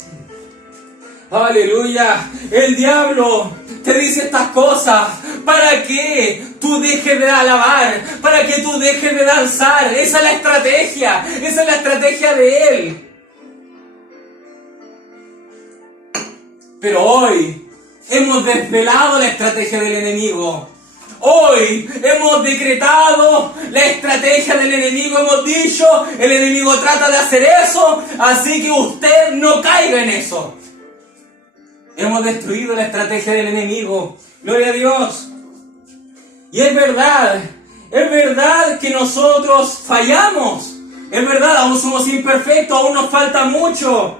¡Aleluya! El diablo te dice estas cosas para que tú dejes de alabar, para que tú dejes de danzar. Esa es la estrategia de él. Pero hoy hemos desvelado la estrategia del enemigo. Hoy hemos decretado la estrategia del enemigo, hemos dicho: el enemigo trata de hacer eso, así que usted no caiga en eso. Hemos destruido la estrategia del enemigo. Gloria a Dios. Y es verdad que nosotros fallamos. Es verdad, aún somos imperfectos, aún nos falta mucho.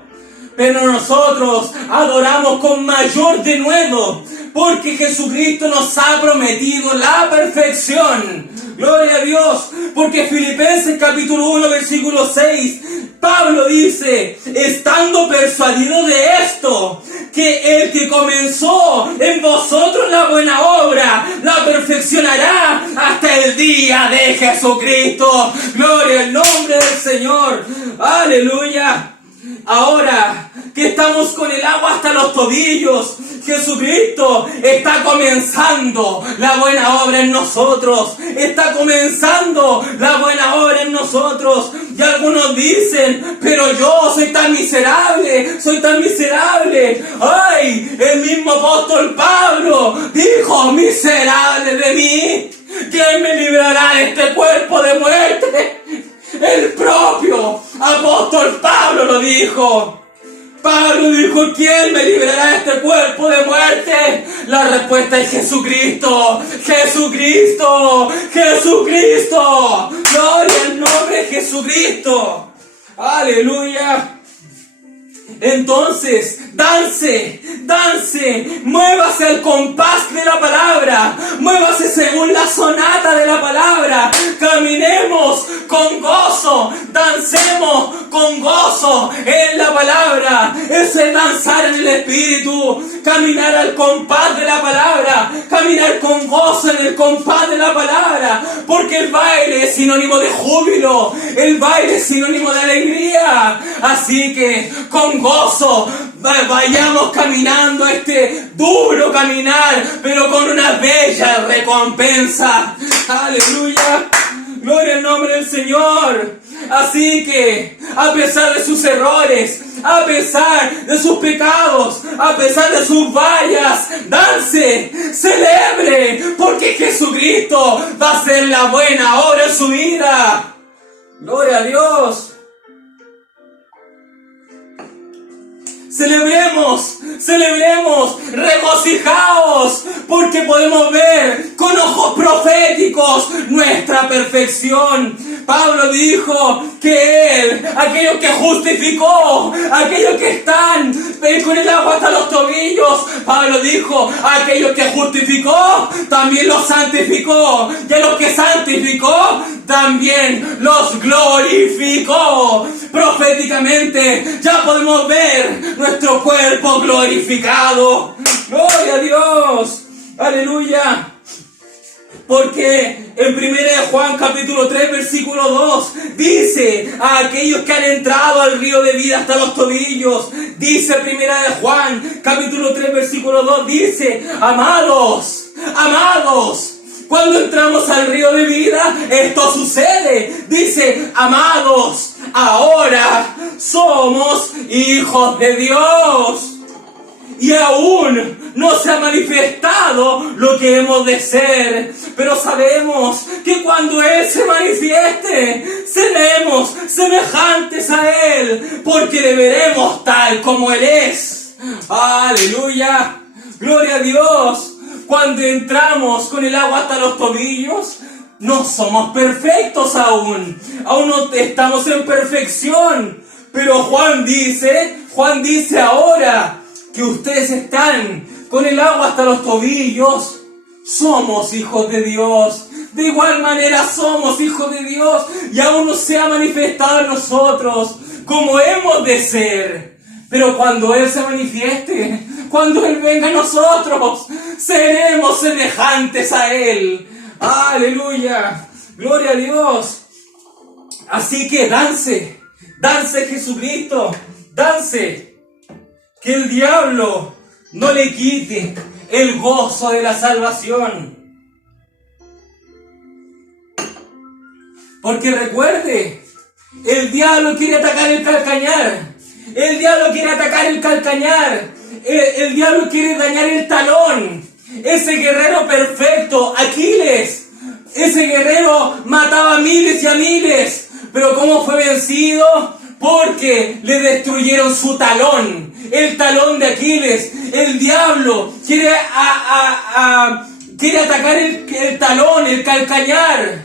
Pero nosotros adoramos con mayor denuedo, porque Jesucristo nos ha prometido la perfección. Gloria a Dios, porque Filipenses capítulo 1 versículo 6, Pablo dice: estando persuadido de esto, que el que comenzó en vosotros la buena obra, la perfeccionará hasta el día de Jesucristo. Gloria al nombre del Señor. Aleluya. Ahora que estamos con el agua hasta los tobillos, Jesucristo está comenzando la buena obra en nosotros. Está comenzando la buena obra en nosotros. Y algunos dicen: pero yo soy tan miserable. ¡Ay! El mismo apóstol Pablo dijo: miserable de mí, ¿quién me librará de este cuerpo de muerte? El propio apóstol Pablo lo dijo. Pablo dijo: ¿quién me librará de este cuerpo de muerte? La respuesta es Jesucristo. Jesucristo. Gloria al nombre de Jesucristo. Aleluya. Entonces, dance, muévase al compás de la palabra, muévase según la sonata de la palabra, caminemos con gozo, danzar en el Espíritu, caminar al compás de la palabra, caminar con gozo en el compás de la palabra, porque el baile es sinónimo de júbilo, el baile es sinónimo de alegría. Así que con gozo vayamos caminando este duro caminar, pero con una bella recompensa. Aleluya, gloria al nombre del Señor. Así que, a pesar de sus errores, a pesar de sus pecados, a pesar de sus fallas, dance, celebre, porque Jesucristo va a hacer la buena obra en su vida. Gloria a Dios. Celebremos, regocijaos, porque podemos ver con ojos proféticos nuestra perfección. Pablo dijo que Él, aquellos que justificó, aquellos que están con el agua hasta los tobillos, Pablo dijo, aquellos que justificó, también los santificó, y a los que santificó, también los glorificó. Proféticamente ya podemos ver nuestro cuerpo glorificado. Gloria a Dios. Aleluya. Porque en 1 Juan capítulo 3 versículo 2 dice a aquellos que han entrado al río de vida hasta los tobillos. Dice 1 Juan capítulo 3 versículo 2 dice, amados, cuando entramos al río de vida, esto sucede. Dice, amados, ahora somos hijos de Dios. Y aún no se ha manifestado lo que hemos de ser. Pero sabemos que cuando Él se manifieste, seremos semejantes a Él, porque le veremos tal como Él es. Aleluya. Gloria a Dios. Cuando entramos con el agua hasta los tobillos, no somos perfectos aún no estamos en perfección. Pero Juan dice ahora que ustedes están con el agua hasta los tobillos, somos hijos de Dios. De igual manera somos hijos de Dios y aún no se ha manifestado en nosotros como hemos de ser. Pero cuando Él se manifieste, cuando Él venga a nosotros, seremos semejantes a Él. ¡Aleluya! ¡Gloria a Dios! Así que dance Jesucristo, dance. Que el diablo no le quite el gozo de la salvación. Porque recuerde, el diablo quiere atacar el calcañar. El diablo quiere atacar el calcañar. El diablo quiere dañar el talón. Ese guerrero perfecto, Aquiles. Ese guerrero mataba a miles y a miles. Pero ¿cómo fue vencido? Porque le destruyeron su talón. El talón de Aquiles. El diablo quiere atacar el talón, el calcañar.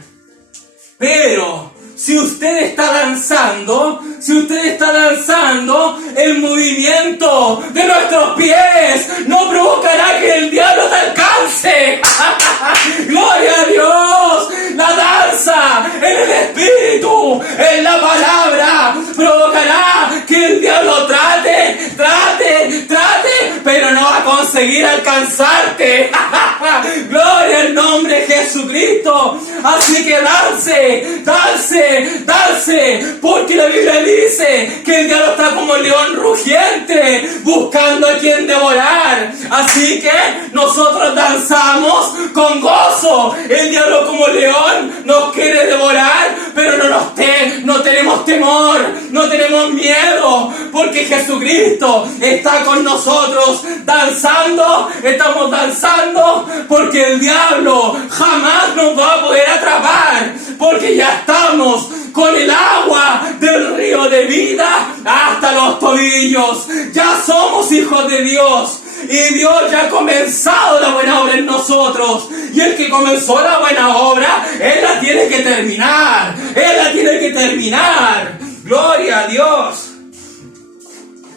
Pero si usted está danzando, el movimiento de nuestros pies no provocará que el diablo te alcance. ¡Gloria a Dios! La danza en el Espíritu, en la palabra, provocará que el diablo trate, pero no va a conseguir alcanzarte. ¡Gloria al nombre de Jesucristo! Así que dance, porque la Biblia dice que el diablo está como león rugiente, buscando a quien devorar. Así que nosotros danzamos con gozo. El diablo como león nos quiere devorar, pero no tenemos temor, no tenemos miedo, porque Jesucristo está con nosotros estamos danzando, porque el diablo jamás nos va a poder atrapar, porque ya estamos con el agua del río de vida hasta los tobillos. Ya somos hijos de Dios. Y Dios ya ha comenzado la buena obra en nosotros. Y el que comenzó la buena obra, Él la tiene que terminar. Gloria a Dios.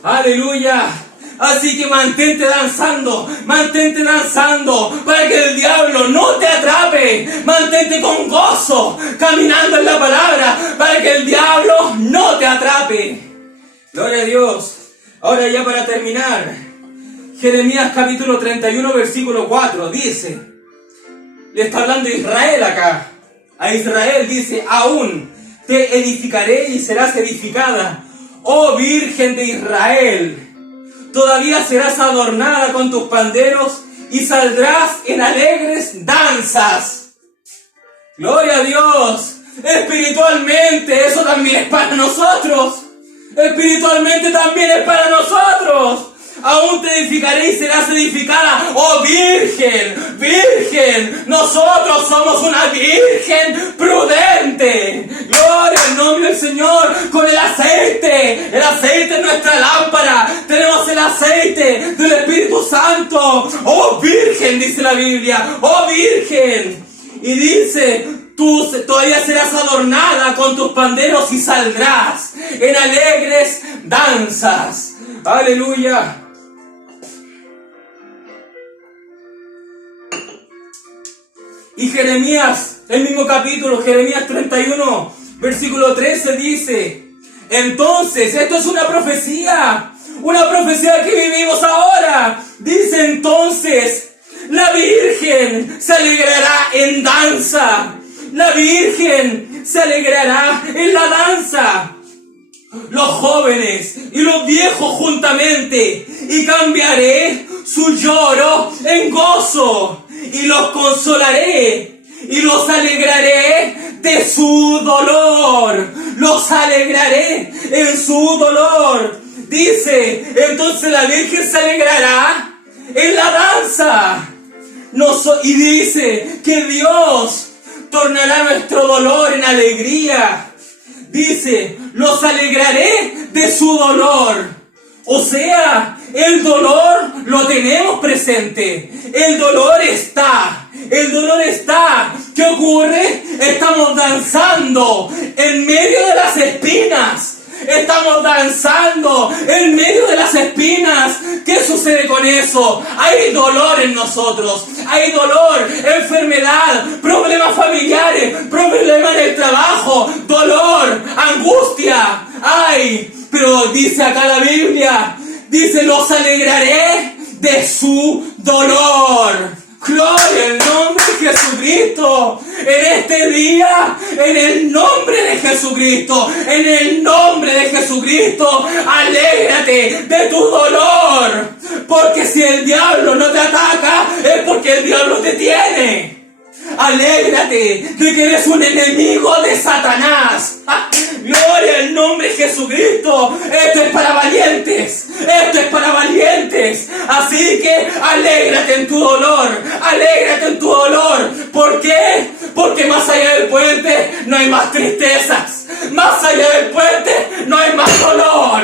Aleluya. Así que mantente danzando para que el diablo no te atrape. Mantente con gozo, caminando en la palabra, para que el diablo no te atrape. Gloria a Dios. Ahora ya para terminar, Jeremías capítulo 31 versículo 4 dice, le está hablando Israel acá, a Israel dice, aún te edificaré y serás edificada, oh Virgen de Israel, todavía serás adornada con tus panderos y saldrás en alegres danzas. Gloria a Dios. Espiritualmente eso también es para nosotros. Espiritualmente también es para nosotros. Aún te edificaré y serás edificada, oh Virgen, Virgen, nosotros somos una Virgen prudente. Gloria al nombre del Señor, con el aceite es nuestra lámpara, tenemos el aceite del Espíritu Santo, oh Virgen, dice la Biblia, oh Virgen, y dice, tú todavía serás adornada con tus panderos y saldrás en alegres danzas. Aleluya. Y Jeremías, el mismo capítulo, Jeremías 31, versículo 13 dice, entonces, esto es una profecía que vivimos ahora. Dice entonces, la Virgen se alegrará en danza. La Virgen se alegrará en la danza. Los jóvenes y los viejos juntamente, y cambiaré su lloro en gozo, y los consolaré, y los alegraré de su dolor. Los alegraré en su dolor. Dice, entonces la Virgen se alegrará en la danza. Y dice que Dios tornará nuestro dolor en alegría. Dice, los alegraré de su dolor. O sea, el dolor lo tenemos presente. El dolor está. ¿Qué ocurre? Estamos danzando en medio de las espinas. Estamos danzando en medio de las espinas. ¿Qué sucede con eso? Hay dolor en nosotros. Hay dolor, enfermedad, problemas familiares, problemas en el trabajo, dolor, angustia. Pero dice acá la Biblia, dice, los alegraré de su dolor. Gloria al nombre de Jesucristo. En este día, en el nombre de Jesucristo, alégrate de tu dolor. Porque si el diablo no te ataca, es porque el diablo te tiene. Alégrate de que eres un enemigo de Satanás. Gloria al nombre de Jesucristo. Esto es para valientes. Así que alégrate en tu dolor. ¿Por qué? Porque más allá del puente no hay más tristezas. Más allá del puente no hay más dolor.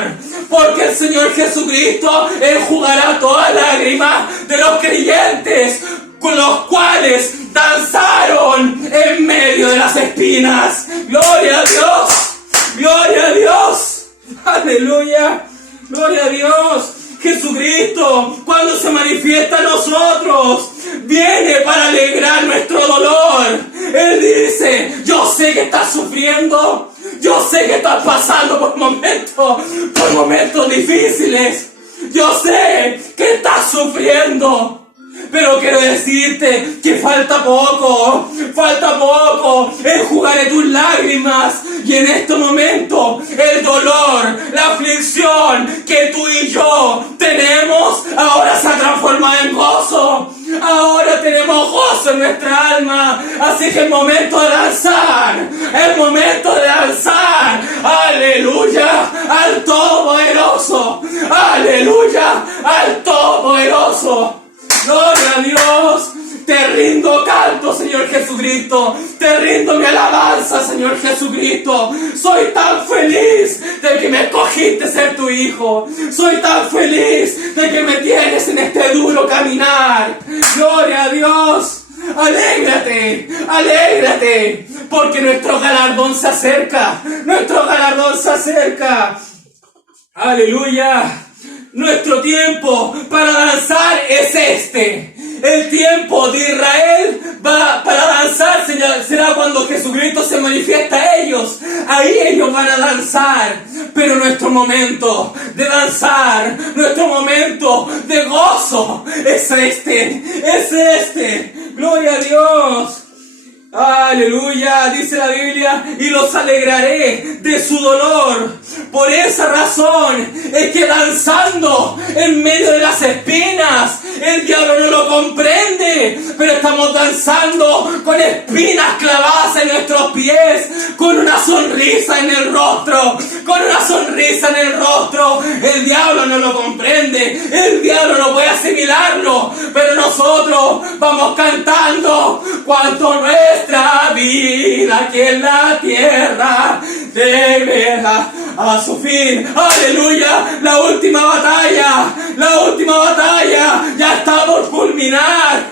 Porque el Señor Jesucristo enjugará toda lágrima de los creyentes, con los cuales danzaron en medio de las espinas. Gloria a Dios, aleluya, gloria a Dios. Jesucristo, cuando se manifiesta a nosotros, viene para alegrar nuestro dolor. Él dice, yo sé que estás sufriendo, yo sé que estás pasando por momentos difíciles, yo sé que estás sufriendo. Pero quiero decirte que falta poco, enjugaré tus lágrimas, y en este momento el dolor, la aflicción que tú y yo tenemos, ahora se ha transformado en gozo. Ahora tenemos gozo en nuestra alma, así que es momento de danzar, aleluya al Todopoderoso, gloria a Dios. Te rindo canto, Señor Jesucristo. Te rindo mi alabanza, Señor Jesucristo. Soy tan feliz de que me escogiste ser tu hijo. Soy tan feliz de que me tienes en este duro caminar. Gloria a Dios. Alégrate, porque nuestro galardón se acerca. Aleluya. Nuestro tiempo para danzar es este. El tiempo de Israel para danzar será cuando Jesucristo se manifiesta a ellos. Ahí ellos van a danzar. Pero nuestro momento de danzar, nuestro momento de gozo es este. Gloria a Dios. Aleluya, dice la Biblia, y los alegraré de su dolor. Por esa razón es que danzando en medio de las espinas, el diablo no lo comprende, pero estamos danzando con espinas clavadas en nuestros pies, con una sonrisa en el rostro, El diablo no lo comprende, el diablo no puede asimilarlo, pero nosotros vamos cantando cuanto nuestra vida aquí en la tierra llegará a su fin. Aleluya, la última batalla ya está por culminar.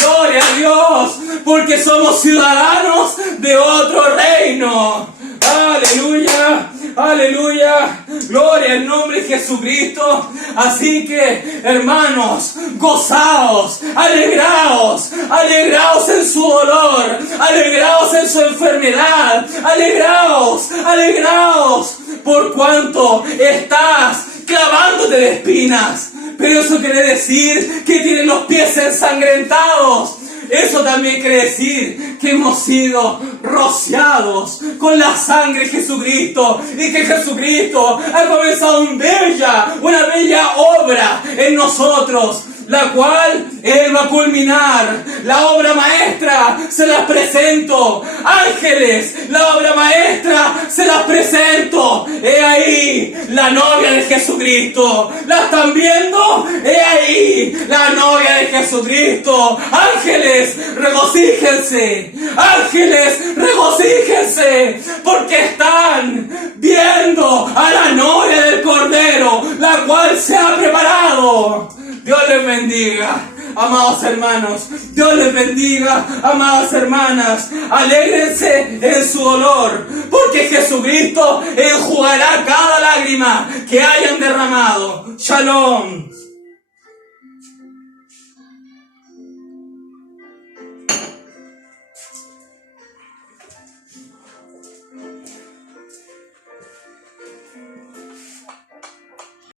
Gloria a Dios, porque somos ciudadanos de otro reino. Aleluya, gloria al nombre de Jesucristo. Así que, hermanos, gozaos, alegraos en su dolor, alegraos en su enfermedad, alegraos por cuanto estás clavándote de espinas. Pero eso quiere decir que tienes los pies ensangrentados. Eso también quiere decir que hemos sido rociados con la sangre de Jesucristo y que Jesucristo ha comenzado una bella obra en nosotros, la cual Él va a culminar. La obra maestra se las presento. Ángeles, la obra maestra se las presento. He ahí la novia de Jesucristo. ¿La están viendo? He ahí la novia de Jesucristo. Ángeles, regocíjense. Porque están viendo a la novia del Cordero, la cual se ha preparado. Dios les bendiga, amados hermanos. Dios les bendiga, amadas hermanas. Alégrense en su dolor, porque Jesucristo enjugará cada lágrima que hayan derramado. Shalom.